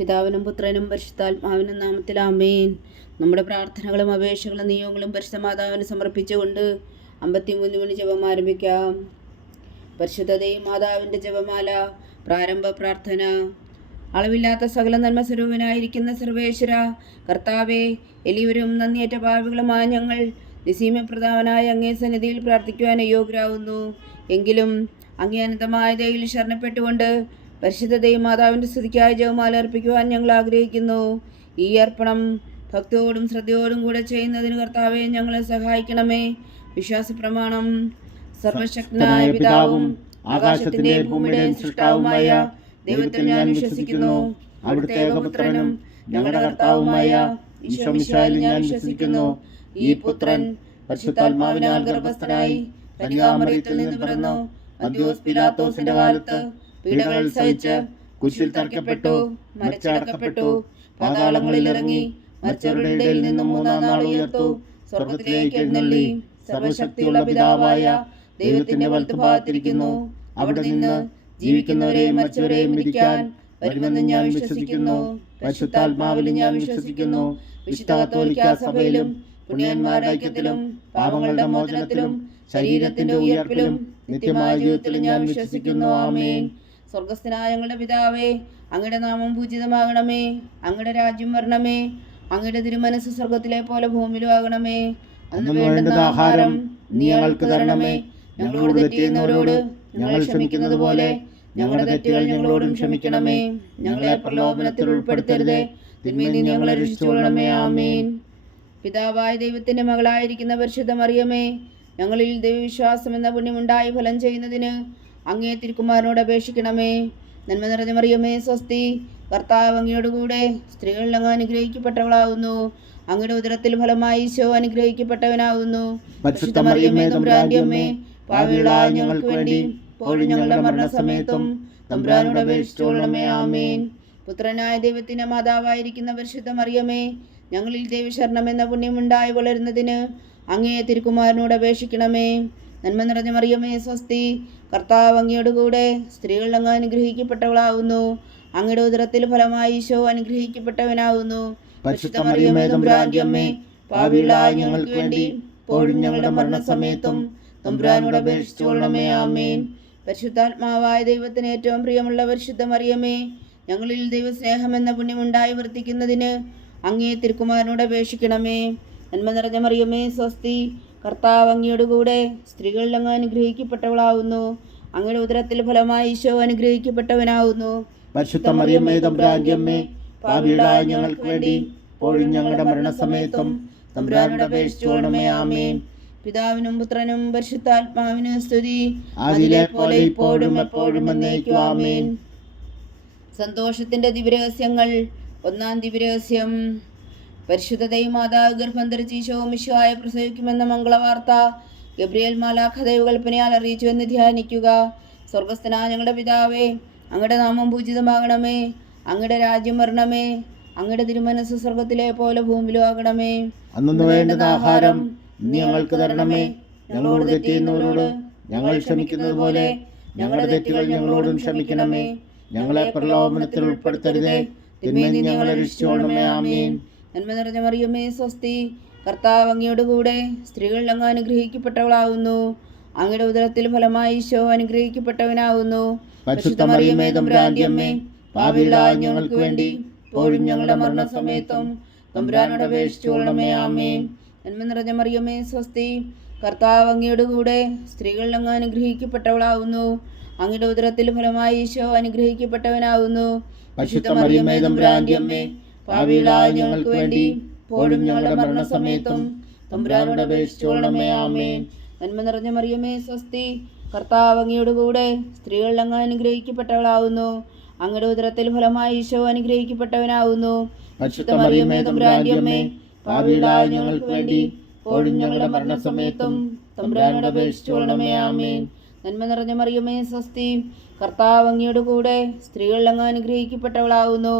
പിതാവിനും പുത്രനും പരിശുദ്ധാത്മാവിനും നാമത്തിൽ ആമേൻ. നമ്മുടെ പ്രാർത്ഥനകളും അപേക്ഷകളും നിയോഗങ്ങളും പരിശുദ്ധ മാതാവിന് സമർപ്പിച്ചുകൊണ്ട് 53 മണി ജപം ആരംഭിക്കാം. പരിശുദ്ധതയും മാതാവിൻ്റെ ജപമാല. പ്രാരംഭ പ്രാർത്ഥന. അളവില്ലാത്ത സകല നന്മ സ്വരൂപനായിരിക്കുന്ന സർവേശ്വര കർത്താവെ, എളിയവരും നന്ദിയേറ്റ പാപികളുമായ ഞങ്ങൾ നിസീമപ്രധാനായ അങ്ങേ സന്നിധിയിൽ പ്രാർത്ഥിക്കുവാൻ അയോഗ്യരാകുന്നു. എങ്കിലും അങ്ങേ അനന്തമായ ദയയിൽ ശരണപ്പെട്ടുകൊണ്ട് പരിശുദ്ധതയും മാതാവിൻ്റെ സ്തുതിക്കായി ജപമാല അർപ്പിക്കുവാൻ ഞങ്ങൾ ആഗ്രഹിക്കുന്നു. ഈ അർപ്പണം ഭക്തിയോടും ശ്രദ്ധയോടും കൂടെ ചെയ്യുന്നതിന് കർത്താവെ ഞങ്ങളെ സഹായിക്കണമേ. വിശ്വാസ പ്രമാണം. സർവശക്തനായ പിതാവും ആകാശത്തിന്റെ ഭൂമിയുടെയും സൃഷ്ടാവുമായ ദൈവത്തിൽ ഞാൻ വിശ്വസിക്കുന്നു. അവിടുത്തെ ഏകപുത്രനും ഞങ്ങളുടെ കർത്താവുമായ ഈശോ മിശിഹായിൽ ഞാൻ വിശ്വസിക്കുന്നു. ഈ പുത്രൻ പരിശുദ്ധാത്മാവിനാൽ ഗർഭസ്ഥനായി കന്യകാമറിയത്തിൽ നിന്ന് പിറന്നു. പന്തിയോസ് പിലാത്തോസിന്റെ കാലത്ത് പീഡകൾ സഹിച്ച് കുരിശിൽ തറയ്ക്കപ്പെട്ടു, മരിച്ചടക്കപ്പെട്ടു, പാതാളങ്ങളിൽ ഇറങ്ങി, മരിച്ചവരുടെ ഇടയിൽ നിന്നും മൂന്നാം നാൾ ഉയർത്തു, സ്വർഗത്തിലേക്ക് എഴുന്നള്ളി, സർവശക്തിയുള്ള പിതാവായ ദൈവത്തിന്റെ വലത്തുഭാഗത്തിരിക്കുന്നു. അവിടെ നിന്ന് ജീവിക്കുന്നവരെയും മരിച്ചവരെയും വിധിക്കാൻ വരുമെന്ന് ഞാൻ വിശ്വസിക്കുന്നു. പരിശുദ്ധാത്മാവിൽ ഞാൻ വിശ്വസിക്കുന്നു. വിശുദ്ധ കത്തോലിക്കാ സഭയിലും പുണ്യന്മാരുടെ ഐക്യത്തിലും പാപങ്ങളുടെ മോചനത്തിലും ശരീരത്തിന്റെ ഉയർപ്പിലും നിത്യമായ ജീവിതത്തിലും ഞാൻ വിശ്വസിക്കുന്നു. ആമേൻ. സ്വർഗസ്ഥനായ ഞങ്ങളുടെ പിതാവേ, അങ്ങയുടെ നാമം പൂജിതമാകണമേ. അങ്ങയുടെ രാജ്യം വരണമേ. അങ്ങയുടെ തിരുമനസ് സ്വർഗത്തിലെ പോലെ ഭൂമിയിലും ആകണമേ. അന്ന് വേണ്ടുന്ന ആഹാരം നീ ഞങ്ങൾക്ക് തരണമേ. ഞങ്ങളോട് തെറ്റ് ചെയ്യുന്നവരോട് ഞങ്ങൾ ക്ഷമിക്കുന്നത് പോലെ ഞങ്ങളുടെ തെറ്റുകൾ ഞങ്ങളോടും ക്ഷമിക്കണമേ. ഞങ്ങളെ പ്രലോഭനത്തിൽ ഉൾപ്പെടുത്തരുതേ, തിന്മയിൽ നിന്ന് ഞങ്ങളെ രക്ഷിച്ചുകൊള്ളണമേ. ആമേൻ. പിതാവായ ദൈവത്തിന്റെ മകളായിരിക്കുന്ന പരിശുദ്ധ മറിയമേ, ഞങ്ങളിൽ ദൈവവിശ്വാസം എന്ന പുണ്യമുണ്ടായി ഫലം ചെയ്യുന്നതിന് അങ്ങേ തിരുക്കുമാരനോട് അപേക്ഷിക്കണമേ. നന്മ നിറഞ്ഞ മറിയമേ, സ്വസ്തി. കർത്താവ് അങ്ങയോടുകൂടെ സ്ത്രീകളിൽ അങ്ങ് അനുഗ്രഹിക്കപ്പെട്ടവളാകുന്നു. അങ്ങയുടെ ഉദരത്തിൽ ഫലമായി ഈശോ അനുഗ്രഹിക്കപ്പെട്ടവനാകുന്നു. പരിശുദ്ധ മറിയമേ, തമ്പുരാന്റെ അമ്മേ, പാപികളായ ഞങ്ങൾക്ക് വേണ്ടി ഇപ്പോഴും ഞങ്ങളുടെ മരണസമയത്തും തമ്പുരാനോട് അപേക്ഷിച്ചുകൊള്ളണമേ. ആമേൻ. പുത്രനായ ദൈവത്തിന്റെ മാതാവായിരിക്കുന്ന പരിശുദ്ധ മറിയമേ, ഞങ്ങളിൽ ദൈവശരണം എന്ന പുണ്യമുണ്ടായി വളരുന്നതിന് അങ്ങേ തിരുക്കുമാരനോട് അപേക്ഷിക്കണമേ. നന്മ നിറഞ്ഞ മറിയമേ, സ്വസ്തി. കർത്താവ് അങ്ങയോടുകൂടെ സ്ത്രീകളിൽ അങ്ങ് അനുഗ്രഹിക്കപ്പെട്ടവളാകുന്നു. അങ്ങയുടെ ഉദരത്തിൽ ഫലമായി ഈശോ അനുഗ്രഹിക്കപ്പെട്ടവനാകുന്നു. പരിശുദ്ധ മറിയമേ, തമ്പുരാന്റെ അമ്മേ, പാപികളായ ഞങ്ങൾക്ക് വേണ്ടി ഇപ്പോഴും ഞങ്ങളുടെ മരണസമയത്തും തമ്പുരാനോട് അപേക്ഷിച്ചുകൊള്ളണമേ. ആമേൻ. പരിശുദ്ധാത്മാവായ ദൈവത്തിന് ഏറ്റവും പ്രിയമുള്ള പരിശുദ്ധ മറിയമേ, ഞങ്ങളിൽ ദൈവസ്നേഹം എന്ന പുണ്യമുണ്ടായി വർത്തിക്കുന്നതിന് അങ്ങേ തിരുക്കുമാരനോട് അപേക്ഷിക്കണമേ. നന്മ നിറഞ്ഞ മറിയമേ, സ്വസ്തി. കർത്താവ് അങ്ങയോടുകൂടെ സ്ത്രീകളിൽ അങ്ങ് അനുഗ്രഹിക്കപ്പെട്ടവളാകുന്നു. അങ്ങയുടെ ഉദരത്തിൽ ഫലമായി ഈശോ അനുഗ്രഹിക്കപ്പെട്ടവനാകുന്നു. പരിശുദ്ധ മറിയമേ, തമ്പുരാന്റെ അമ്മേ, പാപികളായ ഞങ്ങൾക്ക് വേണ്ടി ഇപ്പോഴും ഞങ്ങളുടെ മരണസമയത്തും തമ്പുരാനോട് അപേക്ഷിച്ചുകൊള്ളണമേ. ആമേൻ. പിതാവിനും പുത്രനും പരിശുദ്ധാത്മാവിനും സ്തുതി, അതിലെ പോലെ ഇപ്പോഴും എപ്പോഴും എന്നേക്കും. ആമേൻ. സന്തോഷത്തിന്റെ ദിവ്യരഹസ്യങ്ങൾ. ഒന്നാം ദിവ്യരഹസ്യം. പരിശുദ്ധ ദൈവമാതാവ് ഗർഭം ധരിച്ച് ഈശോ മിശിഹായെ പ്രസവിക്കുമെന്ന മംഗളവാർത്ത ഗബ്രിയേൽ മാലാഖ ദൈവകൽപ്പനയാൽ അറിയിച്ചു എന്ന് ധ്യാനിക്കുക. സ്വർഗസ്ഥനായ ഞങ്ങളുടെ പിതാവേ, അങ്ങയുടെ നാമം പൂജിതമാകണമേ. അങ്ങയുടെ രാജ്യം വരണമേ. അങ്ങയുടെ തിരുമനസ് സ്വർഗത്തിലെ പോലെ ഭൂമിയിലും ആകണമേ. അന്നു വേണ്ടുന്ന ആഹാരം നീ ഞങ്ങൾക്ക് തരണമേ. ഞങ്ങളോട് തെറ്റ് ചെയ്യുന്നവരോട് ഞങ്ങൾ ക്ഷമിക്കുന്നത് പോലെ ഞങ്ങളുടെ തെറ്റുകൾ ഞങ്ങളോടും ക്ഷമിക്കണമേ. ഞങ്ങളെ പ്രലോഭനത്തിൽ ഉൾപ്പെടുത്തരുതേ, തിന്മയിൽ നിന്ന് ഞങ്ങളെ രക്ഷിച്ചുകൊള്ളണമേ. ആമേൻ. നന്മ നിറഞ്ഞ മറിയമേ, സ്വസ്തി. കർത്താവ് അങ്ങയോടുകൂടെ സ്ത്രീകളിൽ അങ്ങ് അനുഗ്രഹിക്കപ്പെട്ടവളാകുന്നു. അങ്ങയുടെ ഉദരത്തിൽ ഫലമായി ഈശോ അനുഗ്രഹിക്കപ്പെട്ടവനാകുന്നു. പരിശുദ്ധ മറിയമേ, തമ്പുരാന്റെ അമ്മേ, പാപികളായ ഞങ്ങൾക്ക് വേണ്ടി ഇപ്പോഴും ഞങ്ങളുടെ മരണസമയത്തും തമ്പുരാനോട് അപേക്ഷിച്ചുകൊള്ളണമേ. ആമേൻ. നന്മ നിറഞ്ഞ മറിയമേ, സ്വസ്തി. കർത്താവ് അങ്ങയോടുകൂടെ സ്ത്രീകളിൽ അങ്ങ് അനുഗ്രഹിക്കപ്പെട്ടവളാകുന്നു. അങ്ങയുടെ ഉദരത്തിൽ ഫലമായി ഈശോ അനുഗ്രഹിക്കപ്പെട്ടവനാകുന്നു. പരിശുദ്ധ മറിയമേ, തമ്പുരാന്റെ അമ്മേ, പാപികളായ ഞങ്ങൾക്ക് വേണ്ടി ഇപ്പോഴും ഞങ്ങളുടെ മരണസമയത്തും തമ്പുരാനോട് അപേക്ഷിച്ചുകൊള്ളണമേ. ആമേൻ. നന്മ നിറഞ്ഞ മറിയമേ, സ്വസ്തി. കർത്താവ് അങ്ങയോടുകൂടെ സ്ത്രീകളിൽ അങ്ങ് അനുഗ്രഹിക്കപ്പെട്ടവളാകുന്നു. അങ്ങയുടെ ഉദരത്തിൽ ഫലമായി ഈശോ അനുഗ്രഹിക്കപ്പെട്ടവനാകുന്നു. പരിശുദ്ധ മറിയമേ, തമ്പുരാന്റെ അമ്മേ, പാപികളായ ഞങ്ങൾക്ക് വേണ്ടി ഇപ്പോഴും ഞങ്ങളുടെ മരണസമയത്തും തമ്പുരാനോട് അപേക്ഷിച്ചുകൊള്ളണമേ. ആമേൻ. നന്മ നിറഞ്ഞ മറിയമേ, സ്വസ്തി. കർത്താവ് അങ്ങയോടുകൂടെ സ്ത്രീകളിൽ അങ്ങ് അനുഗ്രഹിക്കപ്പെട്ടവളാകുന്നു.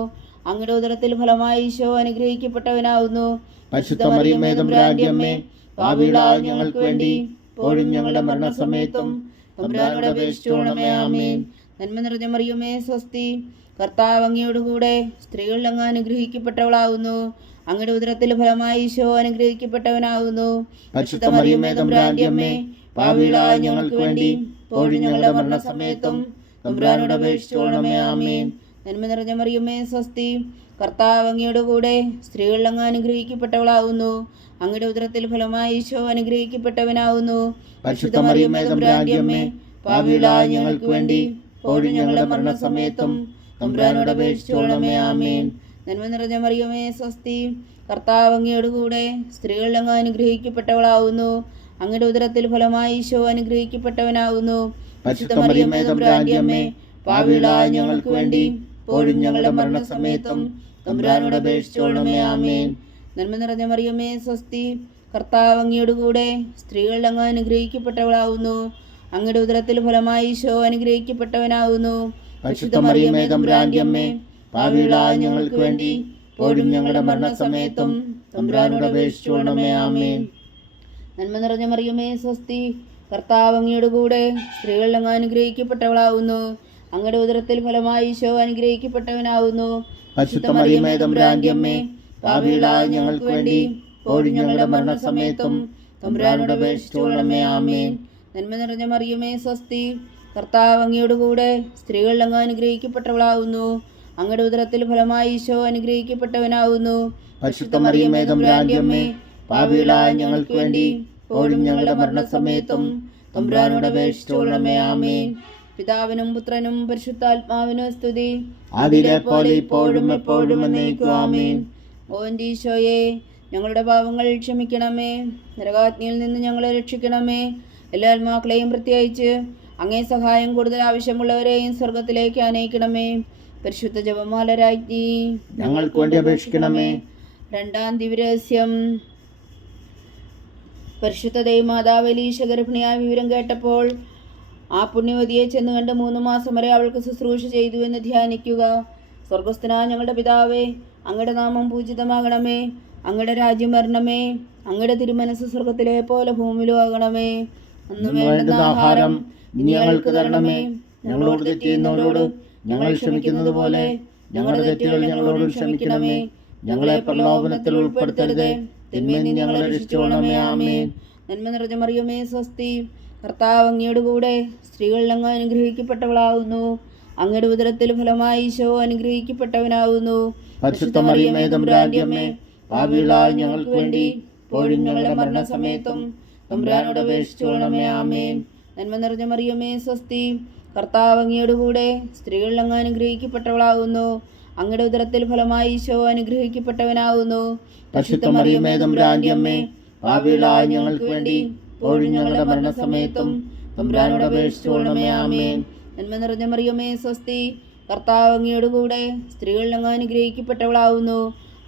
അങ്ങയുടെ ഉദരത്തിൽ ഫലമായി ഈശോ അനുഗ്രഹിക്കപ്പെട്ടവനാകുന്നു. പരിശുദ്ധ മറിയമേ, തമ്പുരാന്റെ അമ്മേ, പാപികളായ ഞങ്ങൾക്ക് വേണ്ടി ഇപ്പോഴും ഞങ്ങളുടെ മരണസമയത്തും തമ്പുരാനോട് അപേക്ഷിച്ചുകൊള്ളണമേ. ആമേൻ. നന്മ നിറഞ്ഞ മറിയമേ, സ്വസ്തി. കർത്താവ് അങ്ങയോടുകൂടെ സ്ത്രീകളിൽ അങ്ങ് അനുഗ്രഹിക്കപ്പെട്ടവളാകുന്നു. അങ്ങയുടെ ഉദരത്തിൽ ഫലമായി ഈശോ അനുഗ്രഹിക്കപ്പെട്ടവനാകുന്നു. പരിശുദ്ധ മറിയമേ തമ്പുരാന്റെ അമ്മേ, പാപികളായ ഞങ്ങൾക്ക് വേണ്ടി ഇപ്പോഴും ഞങ്ങളുടെ മരണസമയത്തും തമ്പുരാനോട് അപേക്ഷിച്ചുകൊള്ളണമേ. ആമേൻ. നന്മ നിറഞ്ഞ മറിയമേ സ്വസ്തി, കർത്താവ് അങ്ങയോടുകൂടെ സ്ത്രീകളിൽ അങ്ങ് അനുഗ്രഹിക്കപ്പെട്ടവളാകുന്നു. അങ്ങയുടെ ഉദരത്തിൽ ഫലമായി ഈശോ അനുഗ്രഹിക്കപ്പെട്ടവനാകുന്നു. പരിശുദ്ധ മറിയമേ തമ്പുരാന്റെ അമ്മേ, പാപികളായ ഞങ്ങൾക്ക് വേണ്ടി ഇപ്പോഴും ഞങ്ങളുടെ മരണസമയത്തും തമ്പുരാനോട് അപേക്ഷിച്ചുകൊള്ളണമേ. ആമേൻ. നന്മ നിറഞ്ഞ മറിയമേ സ്വസ്തി, കർത്താവ് അങ്ങയോടുകൂടെ സ്ത്രീകളിൽ അങ്ങ് അനുഗ്രഹിക്കപ്പെട്ടവളാകുന്നു. അങ്ങയുടെ ഉദരത്തിൽ ഫലമായി ഈശോ അനുഗ്രഹിക്കപ്പെട്ടവനാകുന്നു. പരിശുദ്ധ മറിയമേ തമ്പുരാന്റെ അമ്മേ, പാപികളായ ഞങ്ങൾക്ക് വേണ്ടി ഇപ്പോഴും ഞങ്ങളുടെ മരണസമയത്തും തമ്പുരാനോട് അപേക്ഷിച്ചുകൊള്ളണമേ. ആമേൻ. നന്മ നിറഞ്ഞ മറിയമേ സ്വസ്തി, കർത്താവ് അങ്ങയോടുകൂടെ സ്ത്രീകളിൽ അങ്ങ് അനുഗ്രഹിക്കപ്പെട്ടവളാകുന്നു. അങ്ങയുടെ ഉദരത്തിൽ ഫലമായി ഈശോ അനുഗ്രഹിക്കപ്പെട്ടവനാകുന്നു. പരിശുദ്ധ മറിയമേ തമ്പുരാന്റെ അമ്മേ, പാപികളായ ഞങ്ങൾക്ക് വേണ്ടി ഇപ്പോഴും ഞങ്ങളുടെ മരണസമയത്തും തമ്പുരാനോട് അപേക്ഷിച്ചുകൊള്ളണമേ. ആമേൻ. നന്മ നിറഞ്ഞ മറിയമേ സ്വസ്തി, കർത്താവ് അങ്ങയോടുകൂടെ സ്ത്രീകളിൽ അങ്ങ് അനുഗ്രഹിക്കപ്പെട്ടവളാകുന്നു. അങ്ങയുടെ ഉദരത്തിൽ ഫലമായി ഈശോ അനുഗ്രഹിക്കപ്പെട്ടവനാകുന്നു. പരിശുദ്ധ മറിയമേ തമ്പുരാന്റെ അമ്മേ, പാപികളായ ഞങ്ങൾക്ക് വേണ്ടി ഇപ്പോഴും ഞങ്ങളുടെ മരണസമയത്തും തമ്പുരാനോട് അപേക്ഷിച്ചുകൊള്ളണമേ. ആമേൻ. നന്മ നിറഞ്ഞ മറിയമേ സ്വസ്തി, കർത്താവ് അങ്ങയോടുകൂടെ സ്ത്രീകളിൽ അങ്ങ് അനുഗ്രഹിക്കപ്പെട്ടവളാകുന്നു. അങ്ങയുടെ ഉദരത്തിൽ ഫലമായി ഈശോ അനുഗ്രഹിക്കപ്പെട്ടവനാകുന്നു. പരിശുദ്ധ മറിയമേ തമ്പുരാന്റെ അമ്മേ, പാപികളായ ഞങ്ങൾക്ക് വേണ്ടി ഇപ്പോഴും ഞങ്ങളുടെ മരണസമയത്തും തമ്പുരാനോട് അപേക്ഷിച്ചുകൊള്ളണമേ. ആമേൻ. പിതാവിനും പുത്രനും പരിശുദ്ധാത്മാവിനും സ്തുതി, ആദിയിലെ പോലെ ഇപ്പോഴും എപ്പോഴും എന്നേക്കും. ആമേൻ. ഓ എൻ്റെ ഈശോയെ, ഞങ്ങളുടെ പാപങ്ങൾ ക്ഷമിക്കണമേ. നരകാഗ്നിയിൽ നിന്ന് ഞങ്ങളെ രക്ഷിക്കണമേ. എല്ലാ ആത്മാക്കളെയും പ്രത്യേകിച്ച് അങ്ങേ സഹായം കൂടുതൽ ആവശ്യമുള്ളവരെയും സ്വർഗത്തിലേക്ക് ആനയിക്കണമേ. പരിശുദ്ധ ജപമാല രാജ്ഞി, ഞങ്ങൾക്ക് വേണ്ടി അപേക്ഷിക്കണമേ. രണ്ടാം ദിവ്യരഹസ്യം. പരിശുദ്ധ ദൈവമാതാവ് എലീശ ഗർഭിണിയായ വിവരം കേട്ടപ്പോൾ ആ പുണ്യവതിയെ ചെന്ന് കണ്ട് 3 മാസം വരെ അവൾക്ക് ശുശ്രൂഷ ചെയ്തു എന്ന് ധ്യാനിക്കുക. സ്വർഗസ്ഥനായ ഞങ്ങളുടെ പിതാവേ, അങ്ങയുടെ നാമം പൂജിതമാകണമേ. അങ്ങയുടെ രാജ്യം വരണമേ. അങ്ങയുടെ തിരുമനസ് സ്വർഗത്തിലെ പോലെ ഭൂമിയിലും ആകണമേ. അന്ന് വേണ്ടുന്ന ആഹാരം ഇനി ഞങ്ങൾക്ക് തരണമേ. ഞങ്ങളോട് തെറ്റ് ചെയ്യുന്നവരോട് ഞങ്ങൾ ക്ഷമിക്കുന്നത് പോലെ ഞങ്ങളുടെ തെറ്റുകൾ ഞങ്ങളോട് ക്ഷമിക്കണമേ. ഞങ്ങളെ പ്രലോഭനത്തിൽ ഉൾപ്പെടുത്തരുതേ, തിന്മയിൽ നിന്ന് ഞങ്ങളെ രക്ഷിച്ചുകൊള്ളണമേ. ആമേൻ. നന്മ നിറഞ്ഞ മറിയമേ സ്വസ്തി, കർത്താവ് അങ്ങയോടുകൂടെ സ്ത്രീകളിൽ അങ്ങ് അനുഗ്രഹിക്കപ്പെട്ടവളാകുന്നു. അങ്ങയുടെ ഉദരത്തിൽ ഫലമായി ഈശോ അനുഗ്രഹിക്കപ്പെട്ടവനാകുന്നു. പരിശുദ്ധ മറിയമേ തമ്പുരാന്റെ അമ്മേ, പാപികളായ ഞങ്ങൾക്ക് വേണ്ടി ഇപ്പോഴും ഞങ്ങളുടെ മരണസമയത്തും തമ്പുരാനോട് അപേക്ഷിച്ചുകൊള്ളണമേ. ആമേൻ. നന്മ നിറഞ്ഞ മറിയമേ സ്വസ്തി, കർത്താവ് അങ്ങയോടുകൂടെ സ്ത്രീകളിൽ അങ്ങ് അനുഗ്രഹിക്കപ്പെട്ടവളാകുന്നു. അങ്ങയുടെ ഉദരത്തിൽ ഫലമായി ഈശോ അനുഗ്രഹിക്കപ്പെട്ടവനാകുന്നു. പരിശുദ്ധ മറിയമേ തമ്പുരാന്റെ അമ്മേ, പാപികളായ ഞങ്ങൾക്ക് വേണ്ടി ഇപ്പോഴും ഞങ്ങളുടെ മരണസമയത്തും തമ്പുരാനോട് അപേക്ഷിച്ചുകൊള്ളണമേ. ആമേൻ. നന്മ നിറഞ്ഞ മറിയമേ സ്വസ്തി, കർത്താവ് അങ്ങയോടുകൂടെ സ്ത്രീകളിൽ അങ്ങ് അനുഗ്രഹിക്കപ്പെട്ടവളാകുന്നു.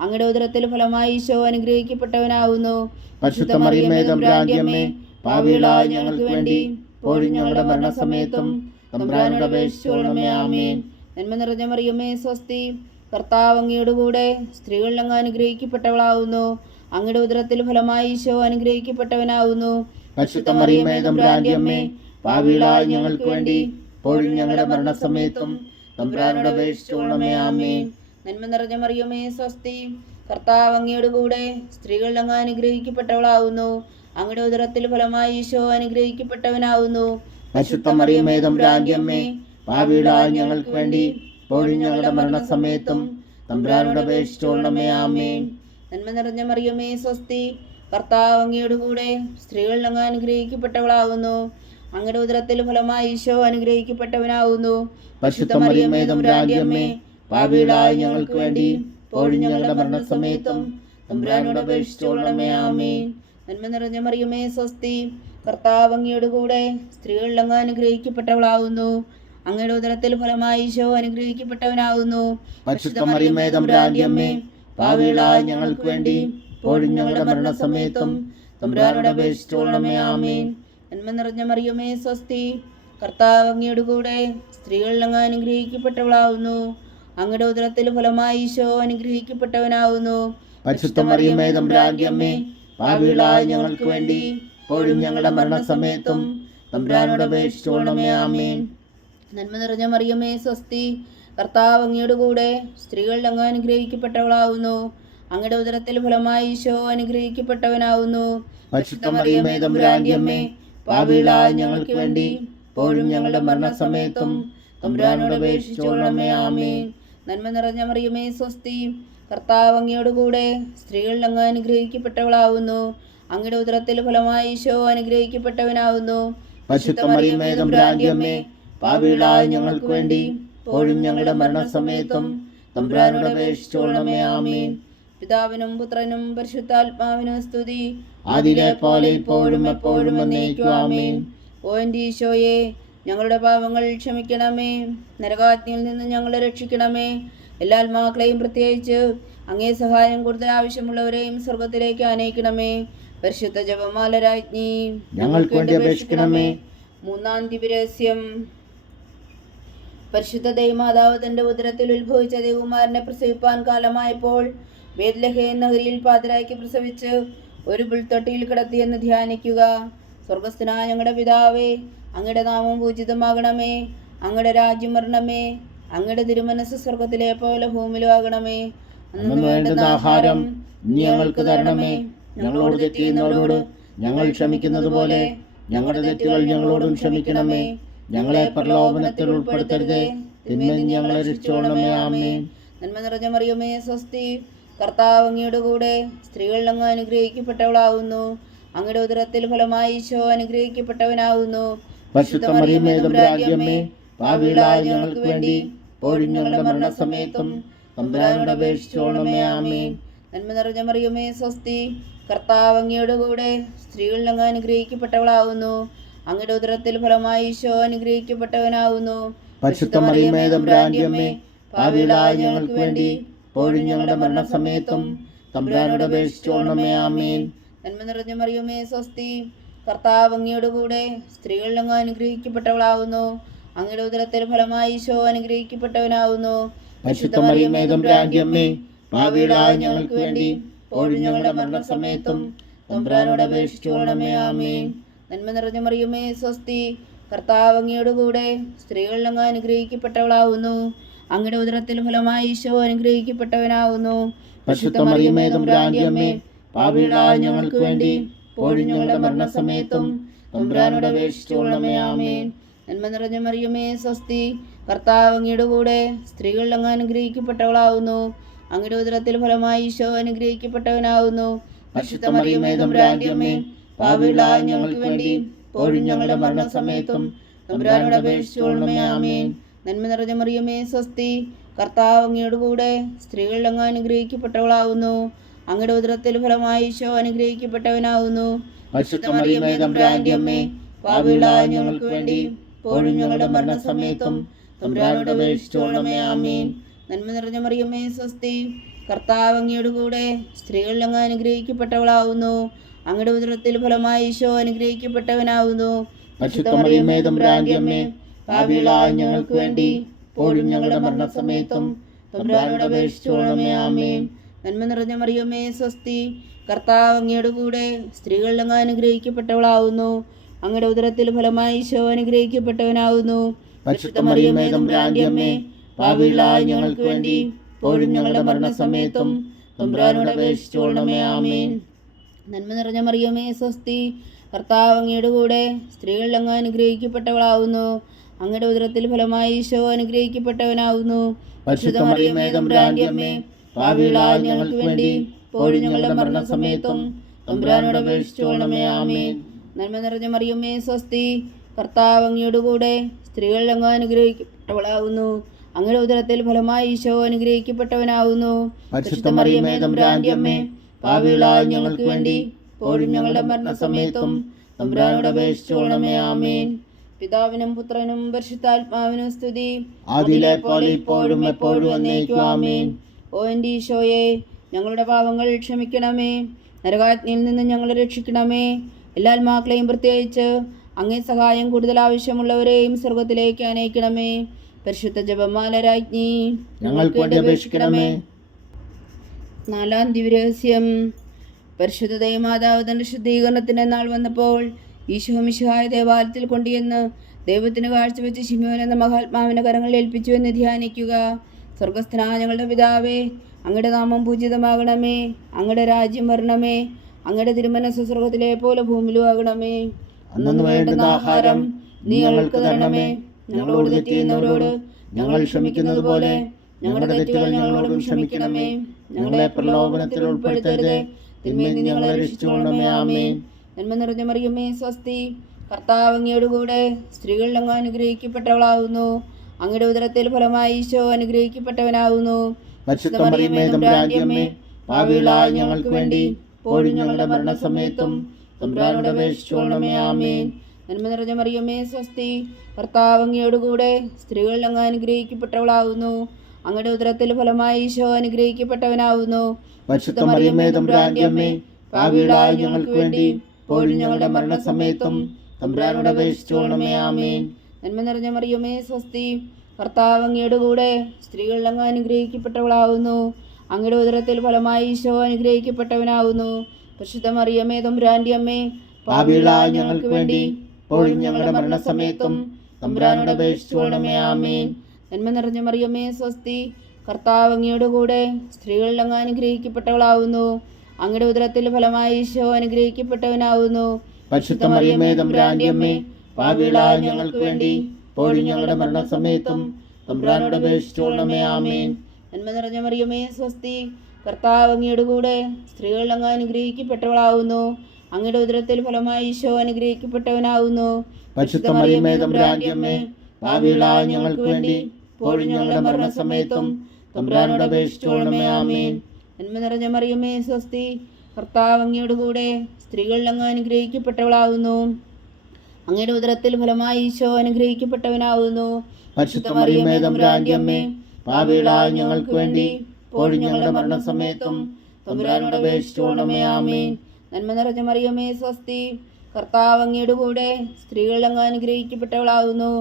അങ്ങയുടെ ഉദരത്തിൽ ഫലമായി ഈശോ അനുഗ്രഹിക്കപ്പെട്ടവനാകുന്നു. പരിശുദ്ധ മറിയമേ തമ്പുരാന്റെ അമ്മേ, പാപികളായ ഞങ്ങൾക്ക് വേണ്ടി ഇപ്പോഴും ഞങ്ങളുടെ മരണസമയത്തും തമ്പുരാനോട് അപേക്ഷിച്ചുകൊള്ളണമേ. ആമേൻ. നന്മ നിറഞ്ഞ മറിയമേ സ്വസ്തി, കർത്താവ് അങ്ങയോടുകൂടെ സ്ത്രീകളിൽ അങ്ങ് അനുഗ്രഹിക്കപ്പെട്ടവളാകുന്നു. അങ്ങയുടെ ഉദരത്തിൽ ഫലമായി ഈശോ അനുഗ്രഹിക്കപ്പെട്ടവനാകുന്നു. പരിശുദ്ധ മറിയമേ തമ്പുരാന്റെ അമ്മേ, പാപികളായ ഞങ്ങൾക്ക് വേണ്ടി ഇപ്പോഴും ഞങ്ങളുടെ മരണസമയത്തും തമ്പുരാനോട് അപേക്ഷിച്ചുകൊള്ളണമേ. ആമേൻ. നന്മ നിറഞ്ഞ മറിയമേ സ്വസ്തി, കർത്താവ് അങ്ങയോടുകൂടെ സ്ത്രീകളിൽ അങ്ങ് അനുഗ്രഹിക്കപ്പെട്ടവളാകുന്നു. അങ്ങയുടെ ഉദരത്തിൽ ഫലമായി ഈശോ അനുഗ്രഹിക്കപ്പെട്ടവനാകുന്നു. പരിശുദ്ധ മറിയമേ തമ്പുരാന്റെ അമ്മേ, പാപികളായ ഞങ്ങൾക്ക് വേണ്ടി ഇപ്പോഴും ഞങ്ങളുടെ മരണസമയത്തും തമ്പുരാനോട് അപേക്ഷിച്ചുകൊള്ളണമേ. ആമേൻ. നന്മ നിറഞ്ഞ മറിയമേ സ്വസ്തി, കർത്താവ് അങ്ങയോടുകൂടെ സ്ത്രീകളിൽ അങ്ങ് അനുഗ്രഹിക്കപ്പെട്ടവളാകുന്നു. അങ്ങയുടെ ഉദരത്തിൽ ഫലമായി ഈശോ അനുഗ്രഹിക്കപ്പെട്ടവനാകുന്നു. പരിശുദ്ധ മറിയമേ തമ്പുരാന്റെ അമ്മേ, പാപികളായ ഞങ്ങൾക്ക് വേണ്ടി ഇപ്പോഴും ഞങ്ങളുടെ മരണസമയത്തും തമ്പുരാനോട് അപേക്ഷിച്ചുകൊള്ളണമേ. ആമേൻ. നന്മ നിറഞ്ഞ മറിയമേ സ്വസ്തി, കർത്താവ് അങ്ങയോടുകൂടെ സ്ത്രീകളിൽ അങ്ങ് അനുഗ്രഹിക്കപ്പെട്ടവളാകുന്നു. അങ്ങയുടെ ഉദരത്തിൽ ഫലമായി ഈശോ അനുഗ്രഹിക്കപ്പെട്ടവനാകുന്നു. പരിശുദ്ധ മറിയമേ തമ്പുരാന്റെ അമ്മേ, പാപികളായ ഞങ്ങൾക്ക് വേണ്ടി ഇപ്പോഴും ഞങ്ങളുടെ മരണസമയത്തും തമ്പുരാനോട് അപേക്ഷിച്ചുകൊള്ളണമേ. ആമേൻ. നന്മ നിറഞ്ഞ മറിയമേ സ്വസ്തി, കർത്താവ് അങ്ങയോടുകൂടെ സ്ത്രീകളിൽ അങ്ങ് അനുഗ്രഹിക്കപ്പെട്ടവളാകുന്നു. അങ്ങയുടെ ഉദരത്തിൽ ഫലമായി ഈശോ അനുഗ്രഹിക്കപ്പെട്ടവനാകുന്നു. പരിശുദ്ധ മറിയമേ തമ്പുരാന്റെ അമ്മേ, പാപികളായ ഞങ്ങൾക്ക് വേണ്ടി ഇപ്പോഴും ഞങ്ങളുടെ മരണസമയത്തും തമ്പുരാനോട് അപേക്ഷിച്ചുകൊള്ളണമേ. ആമേൻ. നന്മ നിറഞ്ഞ മറിയമേ സ്വസ്തി, കർത്താവ് അങ്ങയുടെ കൂടെ സ്ത്രീകളിൽ അങ്ങ് അനുഗ്രഹിക്കപ്പെട്ടവളാവുന്നു. അങ്ങയുടെ ഉദരത്തിൽ ഫലമായി ഈശോ അനുഗ്രഹിക്കപ്പെട്ടവനാവുന്നു. പരിശുദ്ധ മറിയമേ തമ്പുരാന്റെ അമ്മേ, പാപികളായ ഞങ്ങൾക്ക് വേണ്ടി ഇപ്പോഴും ഞങ്ങളുടെ മരണസമയത്തും തമ്പുരാനോട് അപേക്ഷിച്ചുകൊള്ളണമേ. ആമേൻ. നന്മ നിറഞ്ഞ മറിയമേ സ്വസ്തി, കർത്താവ് അങ്ങയോട് കൂടെ സ്ത്രീകളിൽ അങ്ങ് അനുഗ്രഹിക്കപ്പെട്ടവളാവുന്നു. അങ്ങയുടെ ഉദരത്തിൽ ഫലമായി ഈശോ അനുഗ്രഹിക്കപ്പെട്ടവനാവുന്നു. പരിശുദ്ധ മറിയമേ തമ്പുരാന്റെ അമ്മേ, പാപികളായ ഞങ്ങൾക്ക് വേണ്ടി ഇപ്പോഴും ഞങ്ങളുടെ മരണസമയത്തും തമ്പുരാനോട് അപേക്ഷിച്ചുകൊള്ളണമേ. ആമേൻ. പിതാവിനും പുത്രനും പരിശുദ്ധാത്മാവിനും സ്തുതി, ആദിയിലെ പോലെ ഇപ്പോഴും എപ്പോഴും എന്നേക്കും. ആമേൻ. ഓ എൻ്റെ ഈശോയെ, ഞങ്ങളുടെ പാപങ്ങൾ ക്ഷമിക്കണമേ, നരകാഗ്നിയിൽ നിന്ന് ഞങ്ങളെ രക്ഷിക്കണമേ. എല്ലാ ആത്മാക്കളെയും പ്രത്യേകിച്ച് അങ്ങേ സഹായം കൂടുതൽ ആവശ്യമുള്ളവരെയും സ്വർഗത്തിലേക്ക് ആനയിക്കണമേ. പരിശുദ്ധ ജപമാല രാജ്ഞി, ഞങ്ങൾക്ക് വേണ്ടി അപേക്ഷിക്കണമേ. മൂന്നാം ദിവ്യരഹസ്യം. പരിശുദ്ധ ദൈവമാതാവ് തന്റെ ഉദരത്തിൽ ഉത്ഭവിച്ച ദേവകുമാരനെ പ്രസവിപ്പാൻ കാലമായപ്പോൾ ബേത്ലഹേം നഗരിയിൽ പാതിരായ്ക്ക് പ്രസവിച്ച് ഒരു പുൽത്തൊട്ടിയിൽ കിടത്തിയെന്ന് ധ്യാനിക്കുക. സ്വർഗസ്ഥനായ ഞങ്ങളുടെ പിതാവേ, അങ്ങയുടെ നാമം പൂജിതമാകണമേ. അങ്ങയുടെ രാജ്യം വരണമേ. അങ്ങയുടെ തിരുമനസ് സ്വർഗത്തിലെ പോലെ ഭൂമിയിലും ആകണമേ. അന്ന് വേണ്ടുന്ന ആഹാരം ഇനി ഞങ്ങൾക്ക് തരണമേ. ഞങ്ങളോട് തെറ്റ് ചെയ്യുന്നവരോട് ഞങ്ങൾ ക്ഷമിക്കുന്നത് പോലെ ഞങ്ങളുടെ തെറ്റുകൾ ഞങ്ങളോടും ക്ഷമിക്കണമേ. ഞങ്ങളെ പ്രലോഭനത്തിൽ ഉൾപ്പെടുത്തരുതേ, തിന്മയിൽ നിന്ന് ഞങ്ങളെ രക്ഷിച്ചുകൊള്ളണമേ. ആമേൻ. നന്മ നിറഞ്ഞ മറിയമേ സ്വസ്തി, കർത്താവ് അങ്ങയുടെ കൂടെ സ്ത്രീകളിൽ അങ്ങ് അനുഗ്രഹിക്കപ്പെട്ടവളാവുന്നു. അങ്ങയുടെ ഉദരത്തിൽ ഫലമായി ഈശോ അനുഗ്രഹിക്കപ്പെട്ടവനാവുന്നു. പരിശുദ്ധ മറിയമേ തമ്പുരാന്റെ അമ്മേ, പാപികളായ ഞങ്ങൾക്ക് വേണ്ടി ഇപ്പോഴും ഞങ്ങളുടെ മരണസമയത്തും തമ്പുരാനോട് അപേക്ഷിച്ചുകൊള്ളണമേ. ആമേൻ. നന്മ നിറഞ്ഞ മറിയമേ സ്വസ്തി, കർത്താവ് അങ്ങയുടെ കൂടെ സ്ത്രീകളിൽ അങ്ങ് അനുഗ്രഹിക്കപ്പെട്ടവളാവുന്നു. അങ്ങയുടെ ഉദരത്തിൽ ഫലമായി ഈശോ അനുഗ്രഹിക്കപ്പെട്ടവനാവുന്നു. പരിശുദ്ധ മറിയമേ തമ്പുരാന്റെ അമ്മേ, പാപികളായ ഞങ്ങൾക്ക് വേണ്ടി ഇപ്പോഴും ഞങ്ങളുടെ മരണസമയത്തും തമ്പുരാനോട് അപേക്ഷിച്ചുകൊള്ളണമേ. ആമേൻ. നന്മ നിറഞ്ഞ മറിയമേ സ്വസ്തി, കർത്താവ് അങ്ങയുടെ കൂടെ സ്ത്രീകളിൽ അങ്ങ് അനുഗ്രഹിക്കപ്പെട്ടവളാവുന്നു. അങ്ങയുടെ ഉദരത്തിൽ ഫലമായി ഈശോ അനുഗ്രഹിക്കപ്പെട്ടവനാവുന്നു. പരിശുദ്ധ മറിയമേ തമ്പുരാന്റെ അമ്മേ, പാപികളായ ഞങ്ങൾക്ക് വേണ്ടി ഇപ്പോഴും ഞങ്ങളുടെ മരണസമയത്തും തമ്പുരാനോട് അപേക്ഷിച്ചുകൊള്ളണമേ. ആമേൻ. നന്മ നിറഞ്ഞ മറിയമേ സ്വസ്തി, കർത്താവ് അങ്ങയുടെ കൂടെ സ്ത്രീകളിൽ അങ്ങ് അനുഗ്രഹിക്കപ്പെട്ടവളാവുന്നു. അങ്ങയുടെ ഉദരത്തിൽ ഫലമായി ഈശോ അനുഗ്രഹിക്കപ്പെട്ടവനാവുന്നു. പരിശുദ്ധ മറിയമേ തമ്പുരാന്റെ അമ്മേ, പാപികളായ ഞങ്ങൾക്ക് വേണ്ടി ഇപ്പോഴും ഞങ്ങളുടെ മരണസമയത്തും തമ്പുരാനോട് അപേക്ഷിച്ചുകൊള്ളണമേ. ആമേൻ. നന്മ നിറഞ്ഞ മറിയമേ സ്വസ്തി, കർത്താവ് അങ്ങയുടെ കൂടെ സ്ത്രീകളിൽ അങ്ങ് അനുഗ്രഹിക്കപ്പെട്ടവളാവുന്നു. അങ്ങയുടെ ഉദരത്തിൽ ഫലമായി ഈശോ അനുഗ്രഹിക്കപ്പെട്ടവനാവുന്നു. പരിശുദ്ധ മറിയമേ തമ്പുരാന്റെ അമ്മേ, പാപികളായ ഞങ്ങൾക്ക് വേണ്ടി ഇപ്പോഴും ഞങ്ങളുടെ മരണസമയത്തും തമ്പുരാനോട് അപേക്ഷിച്ചുകൊള്ളണമേ. ആമേൻ. നന്മ നിറഞ്ഞ മറിയമേ സ്വസ്തി, കർത്താവ് അങ്ങയുടെ കൂടെ സ്ത്രീകളിൽ അങ്ങ് അനുഗ്രഹിക്കപ്പെട്ടവളാവുന്നു. അങ്ങയുടെ ഉദരത്തിൽ ഫലമായി ഈശോ അനുഗ്രഹിക്കപ്പെട്ടവനാവുന്നു. പരിശുദ്ധ മറിയമേ തമ്പുരാന്റെ അമ്മേ, പാപികളായ ഞങ്ങൾക്ക് വേണ്ടി ഇപ്പോഴും ഞങ്ങളുടെ മരണസമയത്തും തമ്പുരാനോട് അപേക്ഷിച്ചുകൊള്ളണമേ. ആമേൻ. നന്മ നിറഞ്ഞ മറിയമേ സ്വസ്തി, കർത്താവ് അങ്ങയുടെ കൂടെ സ്ത്രീകളിൽ അങ്ങ് അനുഗ്രഹിക്കപ്പെട്ടവളാവുന്നു. അങ്ങയുടെ ഉദരത്തിൽ ഫലമായി ഈശോ അനുഗ്രഹിക്കപ്പെട്ടവനാവുന്നു. പരിശുദ്ധ മറിയമേ തമ്പുരാന്റെ അമ്മേ, പാപികളായ ഞങ്ങൾക്ക് വേണ്ടി ഇപ്പോഴും ഞങ്ങളുടെ മരണസമയത്തും തമ്പുരാനോട് അപേക്ഷിച്ചുകൊള്ളണമേ. ആമേൻ. നന്മ നിറഞ്ഞ മറിയമേ സ്വസ്തി, കർത്താവ് അങ്ങയുടെ കൂടെ സ്ത്രീകളിൽ അങ്ങ് അനുഗ്രഹിക്കപ്പെട്ടവളാവുന്നു. അങ്ങയുടെ ഉദരത്തിൽ ഫലമായി ഈശോ അനുഗ്രഹിക്കപ്പെട്ടവനാവുന്നു. പരിശുദ്ധ മറിയമേ തമ്പുരാന്റെ അമ്മേ, പാപികളായ ഞങ്ങൾക്ക് വേണ്ടി ഇപ്പോഴും ഞങ്ങളുടെ മരണസമയത്തും തമ്പുരാനോട് അപേക്ഷിച്ചുകൊള്ളണമേ. ആമേൻ. നന്മ നിറഞ്ഞ മറിയമേ സ്വസ്തി, കർത്താവ് അങ്ങയുടെ കൂടെ സ്ത്രീകളിൽ അങ്ങ് അനുഗ്രഹിക്കപ്പെട്ടവളാവുന്നു. അങ്ങയുടെ ഉദരത്തിൽ ഫലമായി ഈശോ അനുഗ്രഹിക്കപ്പെട്ടവനാവുന്നു. പരിശുദ്ധ മറിയമേ തമ്പുരാന്റെ അമ്മേ, പാപികളായ ഞങ്ങൾക്ക് വേണ്ടി ഇപ്പോഴും ഞങ്ങളുടെ മരണസമയത്തും തമ്പുരാനോട് അപേക്ഷിച്ചുകൊള്ളണമേ. ആമേൻ. നന്മ നിറഞ്ഞ മറിയമേ സ്വസ്തി, കർത്താവ് അങ്ങയുടെ കൂടെ സ്ത്രീകളിൽ അങ്ങ് അനുഗ്രഹിക്കപ്പെട്ടവളാവുന്നു. അങ്ങയുടെ ഉദരത്തിൽ ഫലമായി ഈശോ അനുഗ്രഹിക്കപ്പെട്ടവനാവുന്നു. പരിശുദ്ധ മറിയമേ തമ്പുരാന്റെ അമ്മേ, പാപികളായ ഞങ്ങൾക്ക് വേണ്ടി ഇപ്പോഴും ഞങ്ങളുടെ മരണസമയത്തും തമ്പുരാനോട് അപേക്ഷിച്ചുകൊള്ളണമേ. ആമേൻ. പിതാവിനും പുത്രനും പരിശുദ്ധാത്മാവിനും സ്തുതി, ആദിയിലെ പോലെ ഇപ്പോഴും എപ്പോഴും എന്നേക്കും. ആമേൻ. ഓ എൻ്റെ ഈശോയെ, ഞങ്ങളുടെ പാപങ്ങൾ ക്ഷമിക്കണമേ, നരകാഗ്നിയിൽ നിന്ന് ഞങ്ങളെ രക്ഷിക്കണമേ. എല്ലാ ആത്മാക്കളെയും പ്രത്യേകിച്ച് അങ്ങേ സഹായം കൂടുതൽ ആവശ്യമുള്ളവരെയും സ്വർഗത്തിലേക്ക് അനയിക്കണമേ. പരിശുദ്ധ ജപമാല രാജ്ഞി, ഞങ്ങൾക്ക് വേണ്ടി അപേക്ഷിക്കണമേ. നാലാം ദിവ്യരഹസ്യം. പരിശുദ്ധ ദൈവമാതാവ് തൻ്റെ ശുദ്ധീകരണത്തിൻ്റെ നാൾ വന്നപ്പോൾ ഈശോ മിശിഹായ ദേവാലയത്തിൽ കൊണ്ടുചെന്ന് ദൈവത്തിന് കാഴ്ചവെച്ച് ശിമോൻ എന്ന മഹാത്മാവിന്റെ കരങ്ങളിൽ ഏൽപ്പിച്ചു എന്ന് ധ്യാനിക്കുക. സ്വർഗസ്ഥനായ ഞങ്ങളുടെ പിതാവേ, അങ്ങയുടെ നാമം പൂജിതമാകണമേ. അങ്ങയുടെ രാജ്യം വരണമേ. അങ്ങയുടെ തിരുമനസ്സ് സ്വർഗത്തിലെ പോലെ ഭൂമിയിലും ആകണമേ. അന്നു വേണ്ടുന്ന ആഹാരം നീ ഞങ്ങൾക്ക് തരണമേ. ഞങ്ങളോട് തെറ്റ് ചെയ്യുന്നവരോട് ഞങ്ങൾ ക്ഷമിക്കുന്നത് പോലെ ഞങ്ങളുടെ തെറ്റുകൾ ഞങ്ങളോടും ക്ഷമിക്കണമേ. ഞങ്ങളെ പ്രലോഭനത്തിൽ ഉൾപ്പെടുത്തരുതേ, തിന്മയിൽ നിന്ന് ഞങ്ങളെ രക്ഷിച്ചുകൊള്ളണമേ. ആമേൻ. നന്മ നിറഞ്ഞ മറിയമേ, സ്വസ്തി. കർത്താവ് അങ്ങയോടുകൂടെ സ്ത്രീകളിൽ അങ്ങ് അനുഗ്രഹിക്കപ്പെട്ടവളാകുന്നു. അങ്ങയുടെ ഉദരത്തിൽ ഫലമായി ഈശോ അനുഗ്രഹിക്കപ്പെട്ടവനാകുന്നു. പരിശുദ്ധ മറിയമേ, തമ്പുരാന്റെ അമ്മേ, പാപികളായ ഞങ്ങൾക്ക് വേണ്ടി ഇപ്പോഴും ഞങ്ങളുടെ മരണസമയത്തും തമ്പുരാനോട് അപേക്ഷിച്ചുകൊള്ളണമേ. ആമേൻ. നന്മ നിറഞ്ഞ മറിയമേ, സ്വസ്തി. കർത്താവ് അങ്ങയോടുകൂടെ സ്ത്രീകളിൽ അങ്ങ് അനുഗ്രഹിക്കപ്പെട്ടവളാകുന്നു. അങ്ങയുടെ ഉദരത്തിൽ ഫലമായി ഈശോ അനുഗ്രഹിക്കപ്പെട്ടവനാകുന്നു. പരിശുദ്ധ മറിയമേ, തമ്പുരാന്റെ അമ്മേ, പാപികളായ ഞങ്ങൾക്ക് വേണ്ടി ഇപ്പോഴും ഞങ്ങളുടെ മരണസമയത്തും തമ്പുരാനോട് അപേക്ഷിച്ചുകൊള്ളണമേ. ആമേൻ. നന്മ നിറഞ്ഞ മറിയമേ, സ്വസ്തി. കർത്താവ് അങ്ങയോടുകൂടെ സ്ത്രീകളിൽ അങ്ങ് അനുഗ്രഹിക്കപ്പെട്ടവളാകുന്നു. അങ്ങയുടെ ഉദരത്തിൽ ഫലമായി ഈശോ അനുഗ്രഹിക്കപ്പെട്ടവനാകുന്നു. പരിശുദ്ധ മറിയമേ, തമ്പുരാന്റെ അമ്മേ, പാപികളായ ഞങ്ങൾക്ക് വേണ്ടി ഇപ്പോഴും ഞങ്ങളുടെ മരണസമയത്തും തമ്പുരാനോട് അപേക്ഷിച്ചുകൊള്ളണമേ. ആമേൻ. നന്മ നിറഞ്ഞ മറിയമേ, സ്വസ്തി. കർത്താവ് അങ്ങയോടുകൂടെ സ്ത്രീകളിൽ അങ്ങ് അനുഗ്രഹിക്കപ്പെട്ടവളാകുന്നു. അങ്ങയുടെ ഉദരത്തിൽ ഫലമായി ഈശോ അനുഗ്രഹിക്കപ്പെട്ടവനാകുന്നു. പരിശുദ്ധ മറിയമേ, തമ്പുരാന്റെ അമ്മേ, പാപികളായ ഞങ്ങൾക്ക് വേണ്ടി ഇപ്പോഴും ഞങ്ങളുടെ മരണസമയത്തും തമ്പുരാനോട് അപേക്ഷിച്ചുകൊള്ളണമേ. ആമേൻ. നന്മ നിറഞ്ഞ മറിയമേ, സ്വസ്തി. കർത്താവ് അങ്ങയോടുകൂടെ സ്ത്രീകളിൽ അങ്ങ് അനുഗ്രഹിക്കപ്പെട്ടവളാകുന്നു. അങ്ങയുടെ ഉദരത്തിൽ ഫലമായി ഈശോ അനുഗ്രഹിക്കപ്പെട്ടവനാകുന്നു. പരിശുദ്ധ മറിയമേ, തമ്പുരാന്റെ അമ്മേ, പാപികളായ ഞങ്ങൾക്ക് വേണ്ടി ഇപ്പോഴും ഞങ്ങളുടെ മരണസമയത്തും തമ്പുരാനോട് അപേക്ഷിച്ചുകൊള്ളണമേ. ആമേൻ. നന്മ നിറഞ്ഞ മറിയമേ, സ്വസ്തി. കർത്താവ് അങ്ങയോടുകൂടെ സ്ത്രീകളിൽ അങ്ങ് അനുഗ്രഹിക്കപ്പെട്ടവളാകുന്നു. അങ്ങയുടെ ഉദരത്തിൽ ഫലമായി ഈശോ അനുഗ്രഹിക്കപ്പെട്ടവനാകുന്നു. പരിശുദ്ധ മറിയമേ, തമ്പുരാന്റെ അമ്മേ, പാപികളായ ഞങ്ങൾക്ക് വേണ്ടി ഇപ്പോഴും ഞങ്ങളുടെ മരണസമയത്തും തമ്പുരാനോട് അപേക്ഷിച്ചുകൊള്ളണമേ. ആമേൻ. നന്മ നിറഞ്ഞ മറിയമേ, സ്വസ്തി. കർത്താവ് അങ്ങയോടുകൂടെ സ്ത്രീകളിൽ അങ്ങ് അനുഗ്രഹിക്കപ്പെട്ടവളാകുന്നു.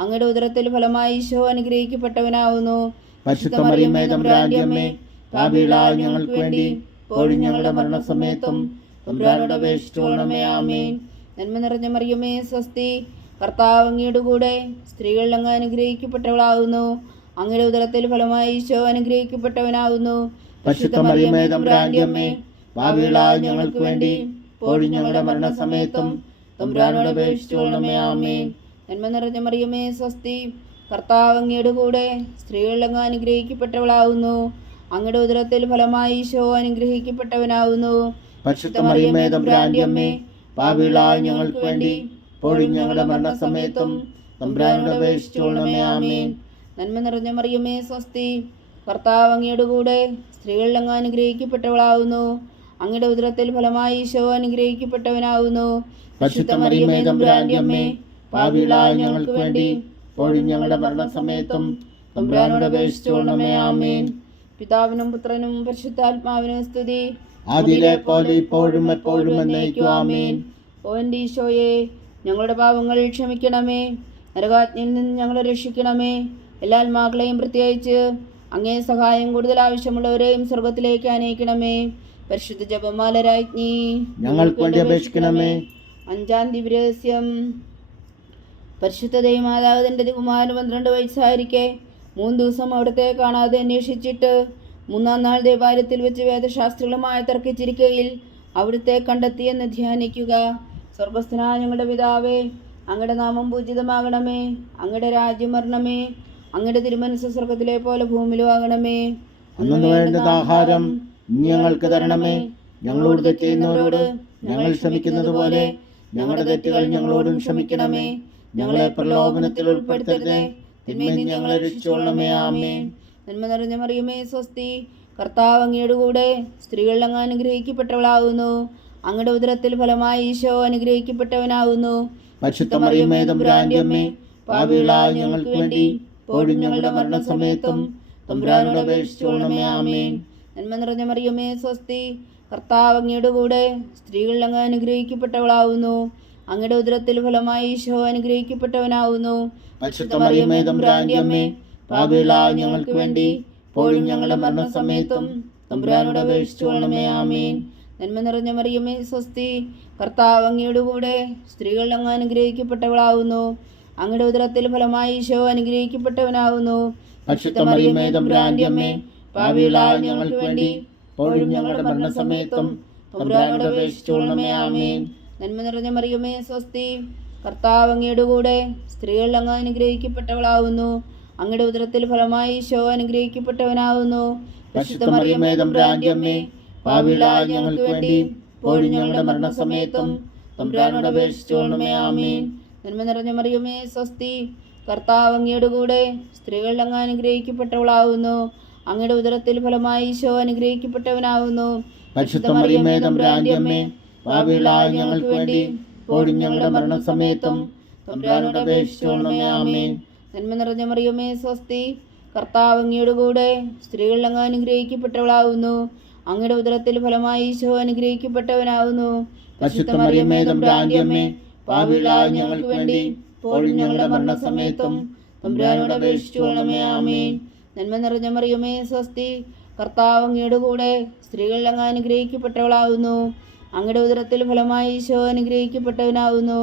അങ്ങയുടെ ഉദരത്തിൽ ഫലമായി ഈശോ അനുഗ്രഹിക്കപ്പെട്ടവനാകുന്നു. പരിശുദ്ധ മറിയമേ, തമ്പുരാന്റെ അമ്മേ, പാപികളായ ഞങ്ങൾക്ക് വേണ്ടി ഇപ്പോഴും ഞങ്ങളുടെ മരണസമയത്തും തമ്പുരാനോട് അപേക്ഷിച്ചുകൊള്ളണമേ. ആമേൻ. നന്മ നിറഞ്ഞ മറിയമേ, സ്വസ്തി. കർത്താവ് അങ്ങയോടുകൂടെ സ്ത്രീകളിൽ അങ്ങ് അനുഗ്രഹിക്കപ്പെട്ടവളാകുന്നു. അങ്ങയുടെ ഉദരത്തിൽ ഫലമായി ഈശോ അനുഗ്രഹിക്കപ്പെട്ടവനാകുന്നു. പരിശുദ്ധ മറിയമേ, തമ്പുരാന്റെ അമ്മേ, പാപികളായ ഞങ്ങൾക്ക് വേണ്ടി ഇപ്പോഴും ഞങ്ങളുടെ മരണസമയത്തും തമ്പുരാനോട് അപേക്ഷിച്ചുകൊള്ളണമേ. ആമേൻ. നന്മ നിറഞ്ഞ മറിയമേ, സ്വസ്തി. കർത്താവ് അങ്ങയോടുകൂടെ സ്ത്രീകളിൽ അങ്ങ് അനുഗ്രഹിക്കപ്പെട്ടവളാകുന്നു. അങ്ങയുടെ ഉദരത്തിൽ ഫലമായി ഈശോ അനുഗ്രഹിക്കപ്പെട്ടവനാകുന്നു. പരിശുദ്ധ മറിയമേ, തമ്പുരാന്റെ അമ്മേ, പാപികളായ ഞങ്ങൾക്ക് വേണ്ടി ഇപ്പോഴും ഞങ്ങളുടെ മരണസമയത്തും തമ്പുരാനോട് അപേക്ഷിച്ചുകൊള്ളണമേ. ആമേൻ. നന്മ നിറഞ്ഞ മറിയമേ, സ്വസ്തി. കർത്താവ് അങ്ങയോടുകൂടെ സ്ത്രീകളിൽ അങ്ങ് അനുഗ്രഹിക്കപ്പെട്ടവളാകുന്നു. അങ്ങയുടെ ഉദരത്തിൽ ഫലമായി ഈശോ അനുഗ്രഹിക്കപ്പെട്ടവനാകുന്നു. പരിശുദ്ധ മറിയമേ, തമ്പുരാന്റെ അമ്മേ, പാപികളായ ഞങ്ങൾക്ക് വേണ്ടി ഇപ്പോഴും ഞങ്ങളുടെ മരണസമയത്തും തമ്പുരാനോട് അപേക്ഷിച്ചുകൊള്ളണമേ. ആമേൻ. പിതാവിനും പുത്രനും പരിശുദ്ധാത്മാവിനും സ്തുതി. ആദിയിലെ പോലെ ഇപ്പോഴും എപ്പോഴും എന്നേക്കും. ആമേൻ. ഓ എൻ്റെ ഈശോയെ, ഞങ്ങളുടെ പാപങ്ങൾ ക്ഷമിക്കണമേ. നരകാജ്ഞയിൽ നിന്ന് ഞങ്ങളെ രക്ഷിക്കണമേ. എല്ലാ ആത്മാക്കളെയും പ്രത്യേകിച്ച് അങ്ങേ സഹായം കൂടുതൽ ആവശ്യമുള്ളവരെയും സ്വർഗത്തിലേക്ക് അനയിക്കണമേ. പരിശുദ്ധ ജപമാല രാജ്ഞി, ഞങ്ങൾക്ക് വേണ്ടി അപേക്ഷിക്കണമേ. അഞ്ചാം ദിവ്യരഹസ്യം. പരിശുദ്ധ ദൈവമാതാവ് തൻ്റെ കുമാരന് 12 വയസ്സായിരിക്കെ 3 ദിവസം അവിടുത്തെ കാണാതെ അന്വേഷിച്ചിട്ട് 3-ാം നാൾ ദേവാലയത്തിൽ വെച്ച് വേദശാസ്ത്രികളുമായി തർക്കിച്ചിരിക്കയിൽ അവിടുത്തെ കണ്ടെത്തിയെന്ന് ധ്യാനിക്കുക. സ്വർഗസ്ഥനായ ഞങ്ങളുടെ പിതാവേ, അങ്ങയുടെ നാമം പൂജിതമാകണമേ. അങ്ങയുടെ രാജ്യം വരണമേ. അങ്ങയുടെ തിരുമനസ്സ് സ്വർഗത്തിലെ പോലെ ഭൂമിയിലും ആകണമേ. അന്നു വേണ്ടുന്ന ആഹാരം ഞങ്ങൾക്ക് തരണമേ. ഞങ്ങളോട് തെറ്റ് ചെയ്യുന്നവരോട് ഞങ്ങൾ ക്ഷമിക്കുന്നത് പോലെ ഞങ്ങളുടെ തെറ്റുകൾ ഞങ്ങളോടും ക്ഷമിക്കണമേ. ഞങ്ങളെ പ്രലോഭനത്തിൽ ഉൾപ്പെടുത്തരുതേ, തിന്മയിൽ നിന്ന് ഞങ്ങളെ രക്ഷിച്ചുകൊള്ളണമേ. ആമേൻ. നന്മ നിറഞ്ഞ മറിയമേ, സ്വസ്തി. കർത്താവ് അങ്ങയോടുകൂടെ സ്ത്രീകളിൽ അങ്ങ് അനുഗ്രഹിക്കപ്പെട്ടവളാകുന്നു. അങ്ങയുടെ ഉദരത്തിൽ ഫലമായി ഈശോ അനുഗ്രഹിക്കപ്പെട്ടവനാകുന്നു. പരിശുദ്ധ മറിയമേ, തമ്പുരാന്റെ അമ്മേ, പാപികളായ ഞങ്ങൾക്ക് വേണ്ടി ഇപ്പോഴും ഞങ്ങളുടെ മരണസമയത്തും തമ്പുരാനോട് അപേക്ഷിച്ചുകൊള്ളണമേ. ആമേൻ. നന്മ നിറഞ്ഞ മറിയമേ, സ്വസ്തി. കർത്താവ് അങ്ങയോടുകൂടെ സ്ത്രീകളിൽ അങ്ങ് അനുഗ്രഹിക്കപ്പെട്ടവളാകുന്നു. അങ്ങയുടെ ഉദരത്തിൽ ഫലമായി ഈശോ അനുഗ്രഹിക്കപ്പെട്ടവനാകുന്നു. പരിശുദ്ധ മറിയമേ, തമ്പുരാന്റെ അമ്മേ, പാപികളായ ഞങ്ങൾക്ക് വേണ്ടി ഇപ്പോഴും ഞങ്ങളുടെ മരണസമയത്തും തമ്പുരാനോട് അപേക്ഷിച്ചുകൊള്ളണമേ. ആമേൻ. നന്മ നിറഞ്ഞ മറിയമേ, സ്വസ്തി. കർത്താവ് അങ്ങയോടുകൂടെ സ്ത്രീകളിൽ അങ്ങ് അനുഗ്രഹിക്കപ്പെട്ടവളാകുന്നു. അങ്ങയുടെ ഉദരത്തിൽ ഫലമായി ഈശോ അനുഗ്രഹിക്കപ്പെട്ടവനാകുന്നു. പരിശുദ്ധ മറിയമേ തമ്പുരാന്റെ അമ്മേ, പാപികളായ ഞങ്ങൾക്ക് വേണ്ടി ഇപ്പോഴും ഞങ്ങളുടെ മരണസമയത്തും തമ്പുരാനോട് അപേക്ഷിച്ചുകൊള്ളണമേ. ആമേൻ. നന്മ നിറഞ്ഞ മറിയമേ സ്വസ്തി, കർത്താവ് അങ്ങയുടെ കൂടെ സ്ത്രീകൾ അങ്ങ് അനുഗ്രഹിക്കപ്പെട്ടവളാവുന്നു. അങ്ങയുടെ ഉദരത്തിൽ ഫലമായി ഈശോ അനുഗ്രഹിക്കപ്പെട്ടവനാകുന്നു. പരിശുദ്ധ മറിയമേ തമ്പുരാന്റെ അമ്മേ, പാപികളായ ഞങ്ങൾക്ക് വേണ്ടി ഇപ്പോഴും ഞങ്ങളുടെ മരണസമയത്തും തമ്പുരാനോട് അപേക്ഷിച്ചുകൊള്ളണമേ. ആമേൻ. നന്മ നിറഞ്ഞ മറിയമേ സ്വസ്തി, കർത്താവ് അങ്ങയുടെ കൂടെ സ്ത്രീകൾ അങ്ങ് അനുഗ്രഹിക്കപ്പെട്ടവളാവുന്നു. അങ്ങയുടെ ഉദരത്തിൽ ഫലമായി ഈശോ അനുഗ്രഹിക്കപ്പെട്ടവനാകുന്നു. പരിശുദ്ധ മറിയമേ തമ്പുരാന്റെ അമ്മേ, പാപികളായ ഞങ്ങൾക്ക് വേണ്ടി ഇപ്പോഴും ഞങ്ങളുടെ മരണസമയത്തും തമ്പുരാനോട് അപേക്ഷിച്ചുകൊള്ളണമേ. ആമേൻ. നന്മ നിറഞ്ഞ മറിയമേ സ്വസ്തി, കർത്താവ് അങ്ങയുടെ കൂടെ സ്ത്രീകൾ അങ്ങ് അനുഗ്രഹിക്കപ്പെട്ടവളാവുന്നു. അങ്ങയുടെ ഉദരത്തിൽ ഫലമായി ഈശോ അനുഗ്രഹിക്കപ്പെട്ടവനാകുന്നു. പരിശുദ്ധ മറിയമേ തമ്പുരാന്റെ അമ്മേ, പാപികളായ ഞങ്ങൾക്ക് വേണ്ടി ഇപ്പോഴും ഞങ്ങളുടെ മരണസമയത്തും തമ്പുരാനോട് അപേക്ഷിച്ചുകൊള്ളണമേ. ആമേൻ. നന്മ നിറഞ്ഞ മറിയമേ സ്വസ്തി, കർത്താവ് അങ്ങയുടെ കൂടെ സ്ത്രീകൾ അങ്ങ് അനുഗ്രഹിക്കപ്പെട്ടവളാവുന്നു. അങ്ങയുടെ ഉദരത്തിൽ ഫലമായി ഈശോ അനുഗ്രഹിക്കപ്പെട്ടവനാകുന്നു.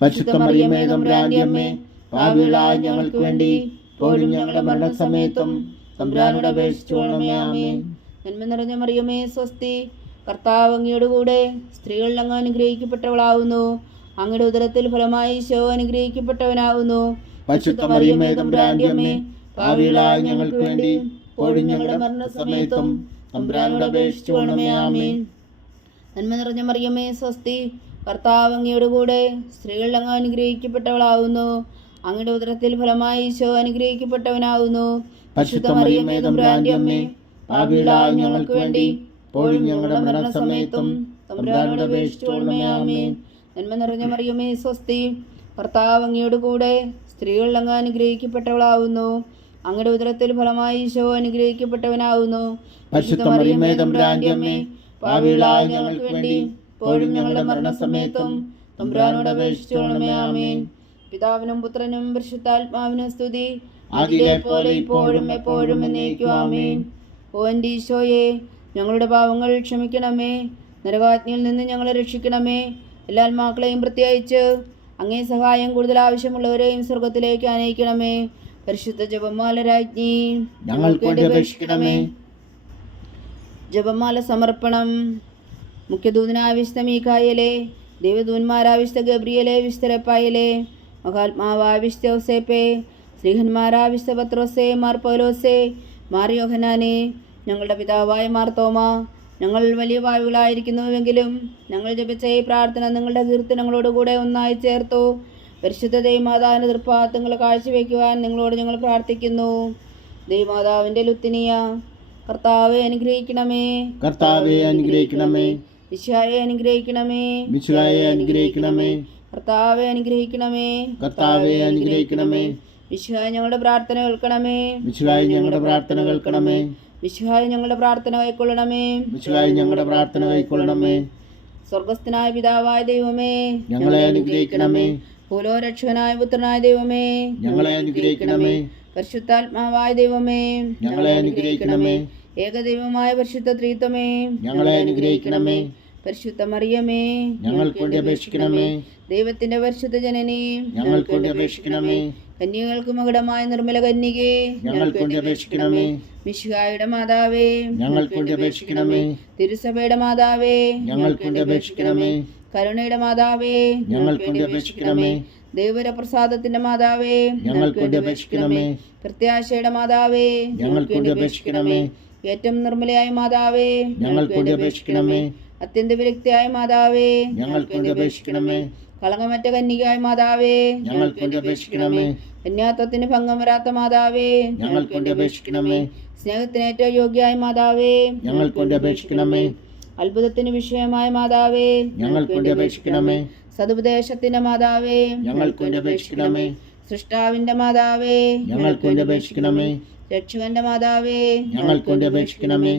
പരിശുദ്ധ മറിയമേ തമ്പുരാന്റെ അമ്മേ, പാപികളായ ഞങ്ങൾക്ക് വേണ്ടി ഇപ്പോഴും ഞങ്ങളുടെ മരണസമയത്തും തമ്പുരാനോട് അപേക്ഷിച്ചുകൊള്ളണമേ. ആമേൻ. നന്മ നിറഞ്ഞ മറിയമേ സ്വസ്തി, കർത്താവ് അങ്ങയുടെ കൂടെ സ്ത്രീകൾ അങ്ങ് അനുഗ്രഹിക്കപ്പെട്ടവളാവുന്നു. അങ്ങയുടെ ഉദരത്തിൽ ഫലമായി ഈശോ അനുഗ്രഹിക്കപ്പെട്ടവനാകുന്നു. പരിശുദ്ധ മറിയമേ തമ്പുരാന്റെ അമ്മേ, പാപികളായ ഞങ്ങൾക്ക് വേണ്ടി ഇപ്പോഴും ഞങ്ങളുടെ മരണസമയത്തും തമ്പുരാനോട് അപേക്ഷിച്ചുകൊള്ളണമേ. ആമേൻ. നന്മ നിറഞ്ഞ മറിയമേ സ്വസ്തി, കർത്താവ് അങ്ങയുടെ കൂടെ സ്ത്രീകൾ അങ്ങ് അനുഗ്രഹിക്കപ്പെട്ടവളാവുന്നു. അങ്ങയുടെ ഉദരത്തിൽ ഫലമായി ഈശോ അനുഗ്രഹിക്കപ്പെട്ടവനാകുന്നു. പരിശുദ്ധ മറിയമേ തമ്പുരാന്റെ അമ്മേ, പാപികളായ ഞങ്ങൾക്ക് വേണ്ടി ഇപ്പോഴും ഞങ്ങളുടെ മരണസമയത്തും തമ്പുരാനോട് അപേക്ഷിച്ചുകൊള്ളണമേ. ആമേൻ. നന്മ നിറഞ്ഞ മറിയമേ സ്വസ്തി, കർത്താവ് അങ്ങയുടെ കൂടെ സ്ത്രീകൾ അങ്ങ് അനുഗ്രഹിക്കപ്പെട്ടവളാവുന്നു. അങ്ങയുടെ ഉദരത്തിൽ ഫലമായി ഈശോ അനുഗ്രഹിക്കപ്പെട്ടവനാകുന്നു. പരിശുദ്ധ മറിയമേ തമ്പുരാന്റെ അമ്മേ, പാപികളായ ഞങ്ങൾക്ക് വേണ്ടി ഇപ്പോഴും ഞങ്ങളുടെ മരണസമയത്തും തമ്പുരാനോട് അപേക്ഷിച്ചുകൊള്ളണമേ. ആമേൻ. പിതാവിനും പുത്രനും പരിശുദ്ധാത്മാവിനും സ്തുതി, ആദിയിലെ പോലെ ഇപ്പോഴും എപ്പോഴും എന്നേക്കും. ആമേൻ. ഓ എൻ്റെ ഈശോയെ, ഞങ്ങളുടെ പാവങ്ങൾ ക്ഷമിക്കണമേ. നരകാജ്ഞയിൽ നിന്ന് ഞങ്ങളെ രക്ഷിക്കണമേ. എല്ലാ ആത്മാക്കളെയും പ്രത്യേകിച്ച് അങ്ങേ സഹായം കൂടുതൽ ആവശ്യമുള്ളവരെയും സ്വർഗത്തിലേക്ക് അനയിക്കണമേ. പരിശുദ്ധ ജപമാല രാജ്ഞി, ഞങ്ങൾക്ക് വേണ്ടി അപേക്ഷിക്കണമേ. ജപമാല സമർപ്പണം. മുഖ്യദൂതനായ വിശുദ്ധ മീഖായേലേ, ദൈവദൂതന്മാരായ വിശുദ്ധ ഗബ്രിയേലേ, വിശുദ്ധ റഫായേലേ, മഹാത്മാവായ വിശുദ്ധ യോസേപ്പേ, ശ്രീഹന്മാരായ വിശുദ്ധ പത്രോസേ, മാർ പൗലോസേ, മാർ യോഹന്നാനേ, ഞങ്ങളുടെ പിതാവായ മാർ തോമാ, ഞങ്ങൾ വലിയ പാപികളായിരിക്കുന്നുവെങ്കിലും ഞങ്ങൾ ജപിച്ച ഈ പ്രാർത്ഥന നിങ്ങളുടെ കീർത്തനങ്ങളോടുകൂടെ ഒന്നായി ചേർത്തു. പരിശുദ്ധ ദൈവമാതാവിൻ്റെ തൃപ്പാദങ്ങൾ കാഴ്ചവെക്കുവാൻ നിങ്ങളോട് ഞങ്ങൾ പ്രാർത്ഥിക്കുന്നു. ദൈവമാതാവിൻ്റെ ലുത്തിനിയ, കർത്താവെ അനുഗ്രഹിക്കണമേ. കർത്താവെ അനുഗ്രഹിക്കണമേ. മിശിഹായെ അനുഗ്രഹിക്കണമേ. മിശിഹായെ അനുഗ്രഹിക്കണമേ. കർത്താവെ അനുഗ്രഹിക്കണമേ. കർത്താവെ അനുഗ്രഹിക്കണമേ. മിശിഹായെ ഞങ്ങളുടെ പ്രാർത്ഥന കേൾക്കണമേ. മിശിഹായെ ഞങ്ങളുടെ പ്രാർത്ഥന കേൾക്കണമേ. മിശിഹായെ ഞങ്ങളുടെ പ്രാർത്ഥന കൈക്കൊള്ളണമേ. മിശിഹായെ ഞങ്ങളുടെ പ്രാർത്ഥന കൈക്കൊള്ളണമേ. സ്വർഗസ്ഥനായ പിതാവായ ദൈവമേ, ഞങ്ങളെ അനുഗ്രഹിക്കണമേ. ഭൂലോരക്ഷകനായ പുത്രനായ ദൈവമേ, ഞങ്ങളെ അനുഗ്രഹിക്കണമേ. പരിശുദ്ധാത്മാവായ ദൈവമേ, ഞങ്ങളെ അനുഗ്രഹിക്കണമേ. ഏകദൈവമായ പരിശുദ്ധ ത്രിത്വമേ, ഞങ്ങളെ അനുഗ്രഹിക്കണമേ. പരിശുദ്ധ മറിയമേ, ഞങ്ങൾക്ക് വേണ്ടി അപേക്ഷിക്കണമേ. ദൈവത്തിന്റെ പരിശുദ്ധ ജനനി, ഞങ്ങൾക്ക് വേണ്ടി അപേക്ഷിക്കണമേ. കന്യകൾക്ക് മകുടമായ നിർമ്മല കന്യകേ, ഞങ്ങൾക്ക് വേണ്ടി അപേക്ഷിക്കണമേ. മിശിഹായുടെ മാതാവേ, ഞങ്ങൾക്ക് വേണ്ടി അപേക്ഷിക്കണമേ. തിരുസഭയുടെ മാതാവേ, ഞങ്ങൾക്ക് വേണ്ടി അപേക്ഷിക്കണമേ. കരുണയുടെ മാതാവേ, ഞങ്ങൾക്ക് വേണ്ടി അപേക്ഷിക്കണമേ. ദൈവപ്രസാദത്തിന്റെ മാതാവേ, ഞങ്ങൾക്ക് വേണ്ടി അപേക്ഷിക്കണമേ. പ്രത്യാശയുടെ മാതാവേ, ഞങ്ങൾക്ക് വേണ്ടി അപേക്ഷിക്കണമേ. ഏറ്റവും നിർമ്മലയായ മാതാവേ, ഞങ്ങൾക്ക് വേണ്ടി അപേക്ഷിക്കണമേ. അത്യന്ത വിരക്തിയായ മാതാവേ, ഞങ്ങൾക്ക് വേണ്ടി അപേക്ഷിക്കണമേ. കളങ്കമറ്റ കന്യകയായ മാതാവേ, ഞങ്ങൾക്ക് വേണ്ടി അപേക്ഷിക്കണമേ. കന്യാത്വത്തിന് ഭംഗം വരാത്ത മാതാവേ, ഞങ്ങൾക്ക് വേണ്ടി അപേക്ഷിക്കണമേ. സ്നേഹത്തിന് ഏറ്റവും യോഗ്യയായ മാതാവേ, ഞങ്ങൾക്ക് വേണ്ടി അപേക്ഷിക്കണമേ. അത്ഭുതത്തിന് വിഷയമായ മാതാവേ, ഞങ്ങൾക്ക് വേണ്ടി അപേക്ഷിക്കണമേ. സതുപദേശത്തിന്റെ മാതാവേ, ഞങ്ങൾക്ക് വേണ്ടി അപേക്ഷിക്കണമേ. സൃഷ്ടാവിന്റെ മാതാവേ, ഞങ്ങൾക്ക് വേണ്ടി അപേക്ഷിക്കണമേ. രക്ഷകന്റെ മാതാവേ, ഞങ്ങൾക്ക് വേണ്ടി അപേക്ഷിക്കണമേ.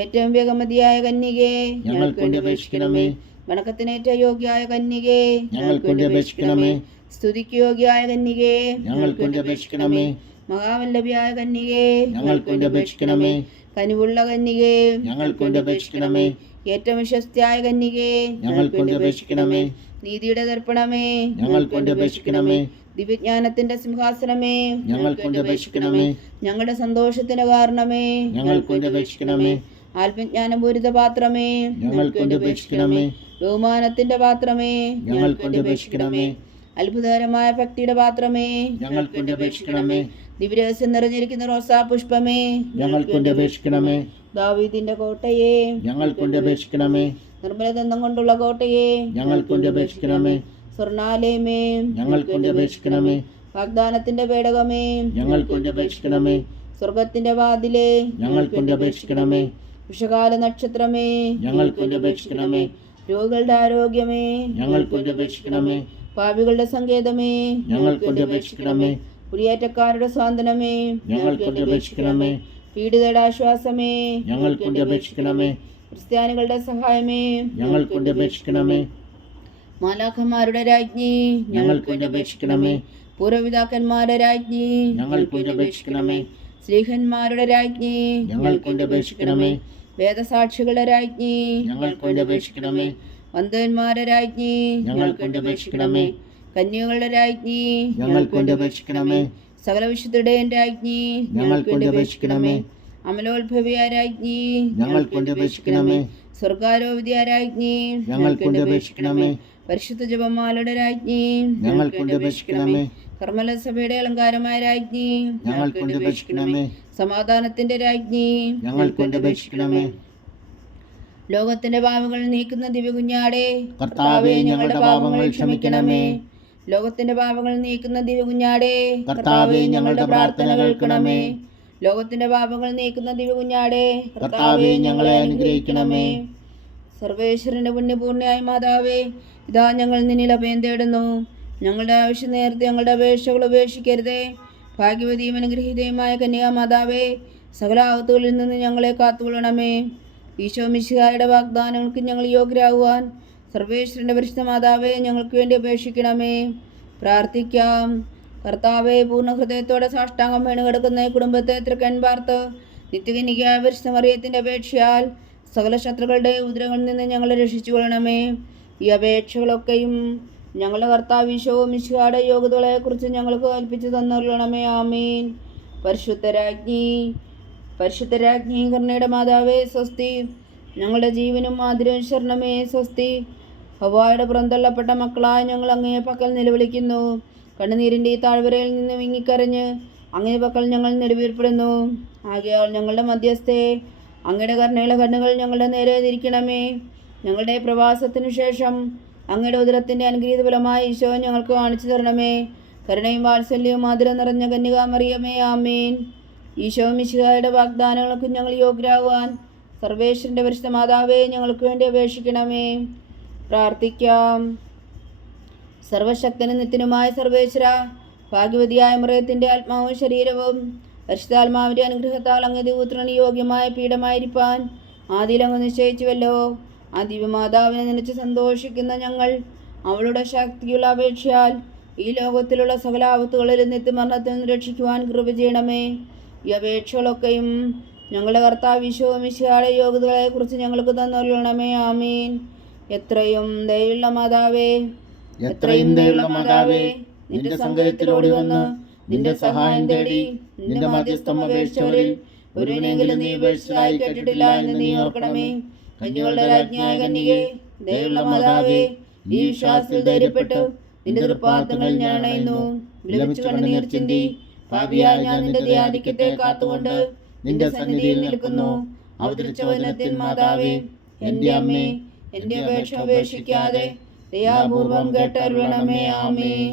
ഏറ്റവും വേഗമതിയായ കന്യകേ, ഞങ്ങൾക്ക് വേണ്ടി അപേക്ഷിക്കണമേ. വണക്കത്തിനേറ്റവും യോഗ്യയായ കന്യകേ, ഞങ്ങൾക്ക് വേണ്ടി അപേക്ഷിക്കണമേ. സ്തുതിക്ക് യോഗ്യയായ കന്യകേ, ഞങ്ങൾക്ക് വേണ്ടി അപേക്ഷിക്കണമേ. മഹാവല്ലഭിയായ കന്യകേ, ഞങ്ങൾക്ക് വേണ്ടി അപേക്ഷിക്കണമേ. കനിവുള്ള കന്യകേ, ഞങ്ങൾക്ക് വേണ്ടി അപേക്ഷിക്കണമേ. ഏറ്റവും വിശ്വസ്തയായ കന്യകേ, ഞങ്ങൾക്ക് വേണ്ടി അപേക്ഷിക്കണമേ. നീതിയുടെ ദർപ്പണമേ, ഞങ്ങൾക്ക് വേണ്ടി അപേക്ഷിക്കണമേ. ദിവ്യജ്ഞാനത്തിന്റെ സിംഹാസനമേ, ഞങ്ങൾക്ക് വേണ്ടി അപേക്ഷിക്കണമേ. ഞങ്ങളുടെ സന്തോഷത്തിന് കാരണമേ, ഞങ്ങൾക്ക് വേണ്ടി അപേക്ഷിക്കണമേ. ആത്മജ്ഞാനപൂരിത പാത്രമേ, ഞങ്ങൾക്ക് വേണ്ടി അപേക്ഷിക്കണമേ. ബഹുമാനത്തിന്റെ പാത്രമേ, ഞങ്ങൾക്ക് വേണ്ടി അപേക്ഷിക്കണമേ. അത്ഭുതകരമായ ഭക്തിയുടെ പാത്രമേ, ഞങ്ങൾക്ക് വേണ്ടി അപേക്ഷിക്കണമേ. ദിവ്യരഹസ്യം നിറഞ്ഞിരിക്കുന്ന റോസാ പുഷ്പമേ, ഞങ്ങൾക്ക് വേണ്ടി അപേക്ഷിക്കണമേ. ദാവീദിന്റെ കോട്ടയെ, ഞങ്ങൾക്ക് വേണ്ടി അപേക്ഷിക്കണമേ. നിർമ്മലദന്തം കൊണ്ടുള്ള കോട്ടയെ, ഞങ്ങൾക്ക് വേണ്ടി അപേക്ഷിക്കണമേ. സ്വർണാലയമേ, ഞങ്ങൾക്ക് വേണ്ടി അപേക്ഷിക്കണമേ. വാഗ്ദാനത്തിന്റെ പേടകമേ, ഞങ്ങൾക്ക് വേണ്ടി അപേക്ഷിക്കണമേ. സ്വർഗത്തിന്റെ വാതിലേ, ഞങ്ങൾക്ക് വേണ്ടി അപേക്ഷിക്കണമേ. വിഷകാല നക്ഷത്രമേ, ഞങ്ങൾക്ക് വേണ്ടി അപേക്ഷിക്കണമേ. രോഗികളുടെ ആരോഗ്യമേ, ഞങ്ങൾക്ക് വേണ്ടി അപേക്ഷിക്കണമേ. പാപികളുടെ സങ്കേതമേ, ഞങ്ങൾക്ക് വേണ്ടി അപേക്ഷിക്കണമേ. കുടിയേറ്റക്കാരുടെ സ്വാതന്ത്ര്യമേ, ഞങ്ങൾക്ക് വേണ്ടി അപേക്ഷിക്കണമേ. പീഡിതരുടെ ആശ്വാസമേ, ഞങ്ങൾക്ക് വേണ്ടി അപേക്ഷിക്കണമേ. ക്രിസ്ത്യാനികളുടെ സഹായമേ, ഞങ്ങൾക്ക് വേണ്ടി അപേക്ഷിക്കണമേ. മാലാഖമാരുടെ രാജ്ഞി, ഞങ്ങൾക്ക് വേണ്ടി അപേക്ഷിക്കണമേ. പൂർവ്വപിതാക്കന്മാരുടെ രാജ്ഞി, ഞങ്ങൾക്ക് വേണ്ടി അപേക്ഷിക്കണമേ. ശ്രീഹന്മാരുടെ രാജ്ഞി, ഞങ്ങൾക്ക് വേണ്ടി അപേക്ഷിക്കണമേ. വേദസാക്ഷികളുടെ രാജ്ഞി, ഞങ്ങൾക്ക് വേണ്ടി അപേക്ഷിക്കണമേ. വന്ദന്മാരുടെ രാജ്ഞി, ഞങ്ങൾക്ക് വേണ്ടി അപേക്ഷിക്കണമേ. കന്യകളുടെ രാജ്ഞി, ഞങ്ങൾക്ക് വേണ്ടി അപേക്ഷിക്കണമേ. സകല വിശുദ്ധരുടെയും രാജ്ഞി, ഞങ്ങൾക്ക് വേണ്ടി അപേക്ഷിക്കണമേ. അമലോത്ഭവിയ രാജ്ഞി, ഞങ്ങൾക്ക് വേണ്ടി അപേക്ഷിക്കണമേ. സ്വർഗാരോപിത രാജ്ഞി, ഞങ്ങൾക്ക് വേണ്ടി അപേക്ഷിക്കണമേ. പരിശുദ്ധ ജപമാലയുടെ രാജ്ഞി, ഞങ്ങൾക്ക് വേണ്ടി അപേക്ഷിക്കണമേ. കർമ്മല സഭയുടെ അലങ്കാരമായ രാജ്ഞി, ഞങ്ങൾക്ക് വേണ്ടി അപേക്ഷിക്കണമേ. സമാധാനത്തിന്റെ രാജ്ഞി, ഞങ്ങൾക്ക് വേണ്ടി അപേക്ഷിക്കണമേ. ലോകത്തിന്റെ പാപങ്ങൾ നീക്കുന്ന ദിവ്യകുഞ്ഞാടേ, കർത്താവേ, ഞങ്ങളുടെ പാപങ്ങൾ ക്ഷമിക്കണമേ. ലോകത്തിന്റെ പാപങ്ങൾ നീക്കുന്ന ദിവ്യകുഞ്ഞാടേ, കർത്താവേ, ഞങ്ങളുടെ പ്രാർത്ഥന കേൾക്കണമേ. ലോകത്തിന്റെ പാപങ്ങൾ നീക്കുന്ന ദിവ്യകുഞ്ഞാടേ, കർത്താവേ, ഞങ്ങളെ അനുഗ്രഹിക്കണമേ. സർവേശ്വരന്റെ പുണ്യപൂർണ്ണയായ മാതാവേ, ഇതാ ഞങ്ങൾ നിന്നിൽ അഭയം തേടുന്നു. ഞങ്ങളുടെ ആവശ്യം നേരത്തെ ഞങ്ങളുടെ അപേക്ഷകൾ ഉപേക്ഷിക്കരുതേ. ഭാഗ്യവതിയും അനുഗ്രഹീതയുമായ കന്യാമാതാവേ, സകല ആപത്തുകളിൽ നിന്ന് ഞങ്ങളെ കാത്തുകൊള്ളണമേ. ഈശോ മിശിഹായുടെ വാഗ്ദാനങ്ങൾക്ക് ഞങ്ങൾ യോഗ്യരാകുവാൻ സർവേശ്വരന്റെ പരിശുദ്ധ മാതാവേ, ഞങ്ങൾക്ക് വേണ്ടി അപേക്ഷിക്കണമേ. പ്രാർത്ഥിക്കാം. കർത്താവെ, പൂർണ്ണ ഹൃദയത്തോടെ സാഷ്ടാംഗം വീണുകിടക്കുന്ന ഈ കുടുംബത്തെ തൃക്കൺ പാർത്ത് നിത്യകന്യകയായ പരിശുദ്ധ മറിയത്തിന്റെ അപേക്ഷയാൽ സകല ശത്രുക്കളുടെ ഉദരങ്ങളിൽ നിന്ന് ഞങ്ങളെ രക്ഷിച്ചു കൊള്ളണമേ. ഈ അപേക്ഷകളൊക്കെയും ഞങ്ങളുടെ കർത്താവ് ഈശോ മിശിഹായുടെ യോഗ്യതകളെക്കുറിച്ച് ഞങ്ങൾക്ക് കൽപ്പിച്ചു തന്നുകൊള്ളണമേ. ആമീൻ. പരിശുദ്ധരാജ്ഞി കരുണയുടെ മാതാവേ, സ്വസ്തി. ഞങ്ങളുടെ ജീവനും ആതിരവും ശരണമേ, സ്വസ്തി. ഹവ്വായുടെ പുറന്തള്ളപ്പെട്ട മക്കളായ ഞങ്ങൾ അങ്ങേ പക്കൽ നിലവിളിക്കുന്നു. കണ്ണുനീരിൻ്റെ ഈ താഴ്വരയിൽ നിന്ന് വിങ്ങിക്കരഞ്ഞ് അങ്ങേ പക്കൽ ഞങ്ങൾ നെടുവീർപ്പെടുന്നു. ആകയാൽ ഞങ്ങളുടെ മധ്യസ്ഥേ, അങ്ങയുടെ കരുണയുള്ള കണ്ണുകൾ ഞങ്ങളുടെ നേരെ തിരിക്കണമേ. ഞങ്ങളുടെ പ്രവാസത്തിനു ശേഷം അങ്ങയുടെ ഉദരത്തിൻ്റെ അനുഗ്രഹീത ഫലമായ ഈശോ ഞങ്ങൾക്ക് കാണിച്ചു തരണമേ. കരുണയും വാത്സല്യവും ആദരം നിറഞ്ഞ കന്യകാമറിയമേ, ആമീൻ. ഈശോ മിശിഹായുടെ വാഗ്ദാനങ്ങൾക്ക് ഞങ്ങൾ യോഗ്യരാകുവാൻ സർവേശ്വരന്റെ പരിശുദ്ധ മാതാവേ, ഞങ്ങൾക്ക് വേണ്ടി അപേക്ഷിക്കണമേ. പ്രാർത്ഥിക്കാം. സർവശക്തനും നിത്യനുമായ സർവേശ്വര, ഭാഗ്യവതിയായ മറിയത്തിൻ്റെ ആത്മാവും ശരീരവും പരിശുദ്ധാത്മാവിൻ്റെ അനുഗ്രഹത്താൽ അങ്ങ് ദൈവപുത്രന് യോഗ്യമായ പീഠമായിരിക്കാൻ ആദിയിൽ അങ്ങ് നിശ്ചയിച്ചുവല്ലോ. ആ ദിവ്യമാതാവിനെ നനച്ച് സന്തോഷിക്കുന്ന ഞങ്ങൾ അവളുടെ ശക്തിയുള്ള അപേക്ഷയാൽ ഈ ലോകത്തിലുള്ള സകല ആപത്തുകളിൽ നിത്യമരണത്തിൽ നിന്ന് രക്ഷിക്കുവാൻ കൃപ ചെയ്യണമേ. ഈ അപേക്ഷകളൊക്കെയും ഞങ്ങളുടെ കർത്താവ് ഈശോ മിശിഹായുടെ യോഗ്യതകളെക്കുറിച്ച് ഞങ്ങൾക്ക് തന്നുകൊള്ളണമേ. ആമീൻ. എത്രയും ദയുള്ള മാതാവേ, നിന്റെ സങ്കേതത്തിലോടി വന്ന് നിന്റെ സഹായം തേടി നിന്റെ മധ്യസ്ഥം അപേക്ഷിച്ചവരിൽ ഒരുവിനെങ്കിലും നീ ഉപേക്ഷിച്ചതായി കേട്ടിട്ടില്ല എന്ന് നീ ഓർക്കണമേ. കന്യകളുടെ രാജ്ഞിയായ കന്യകേ, ദയുള്ള മാതാവേ, ഈ വിശ്വാസത്തിൽ ധൈര്യപ്പെട്ടു നിന്റെ തൃപ്പാദങ്ങൾ ഞാൻ അണയുന്നു. വിലപിച്ചു കണ്ണുനീർ ചിന്തി പാപിയായ ഞാൻ നിന്റെ ദയാധിക്യത്തെ കാത്തുകൊണ്ട് നിന്റെ സന്നിധിയിൽ നിൽക്കുന്നു. അവതരിച്ച വചനത്തിൻ മാതാവേ, എൻ്റെ അമ്മേ, എൻ്റെ അപേക്ഷ ഉപേക്ഷിക്കാതെ ദയാപൂർവം കേട്ടരുളണമേ. ആമേൻ.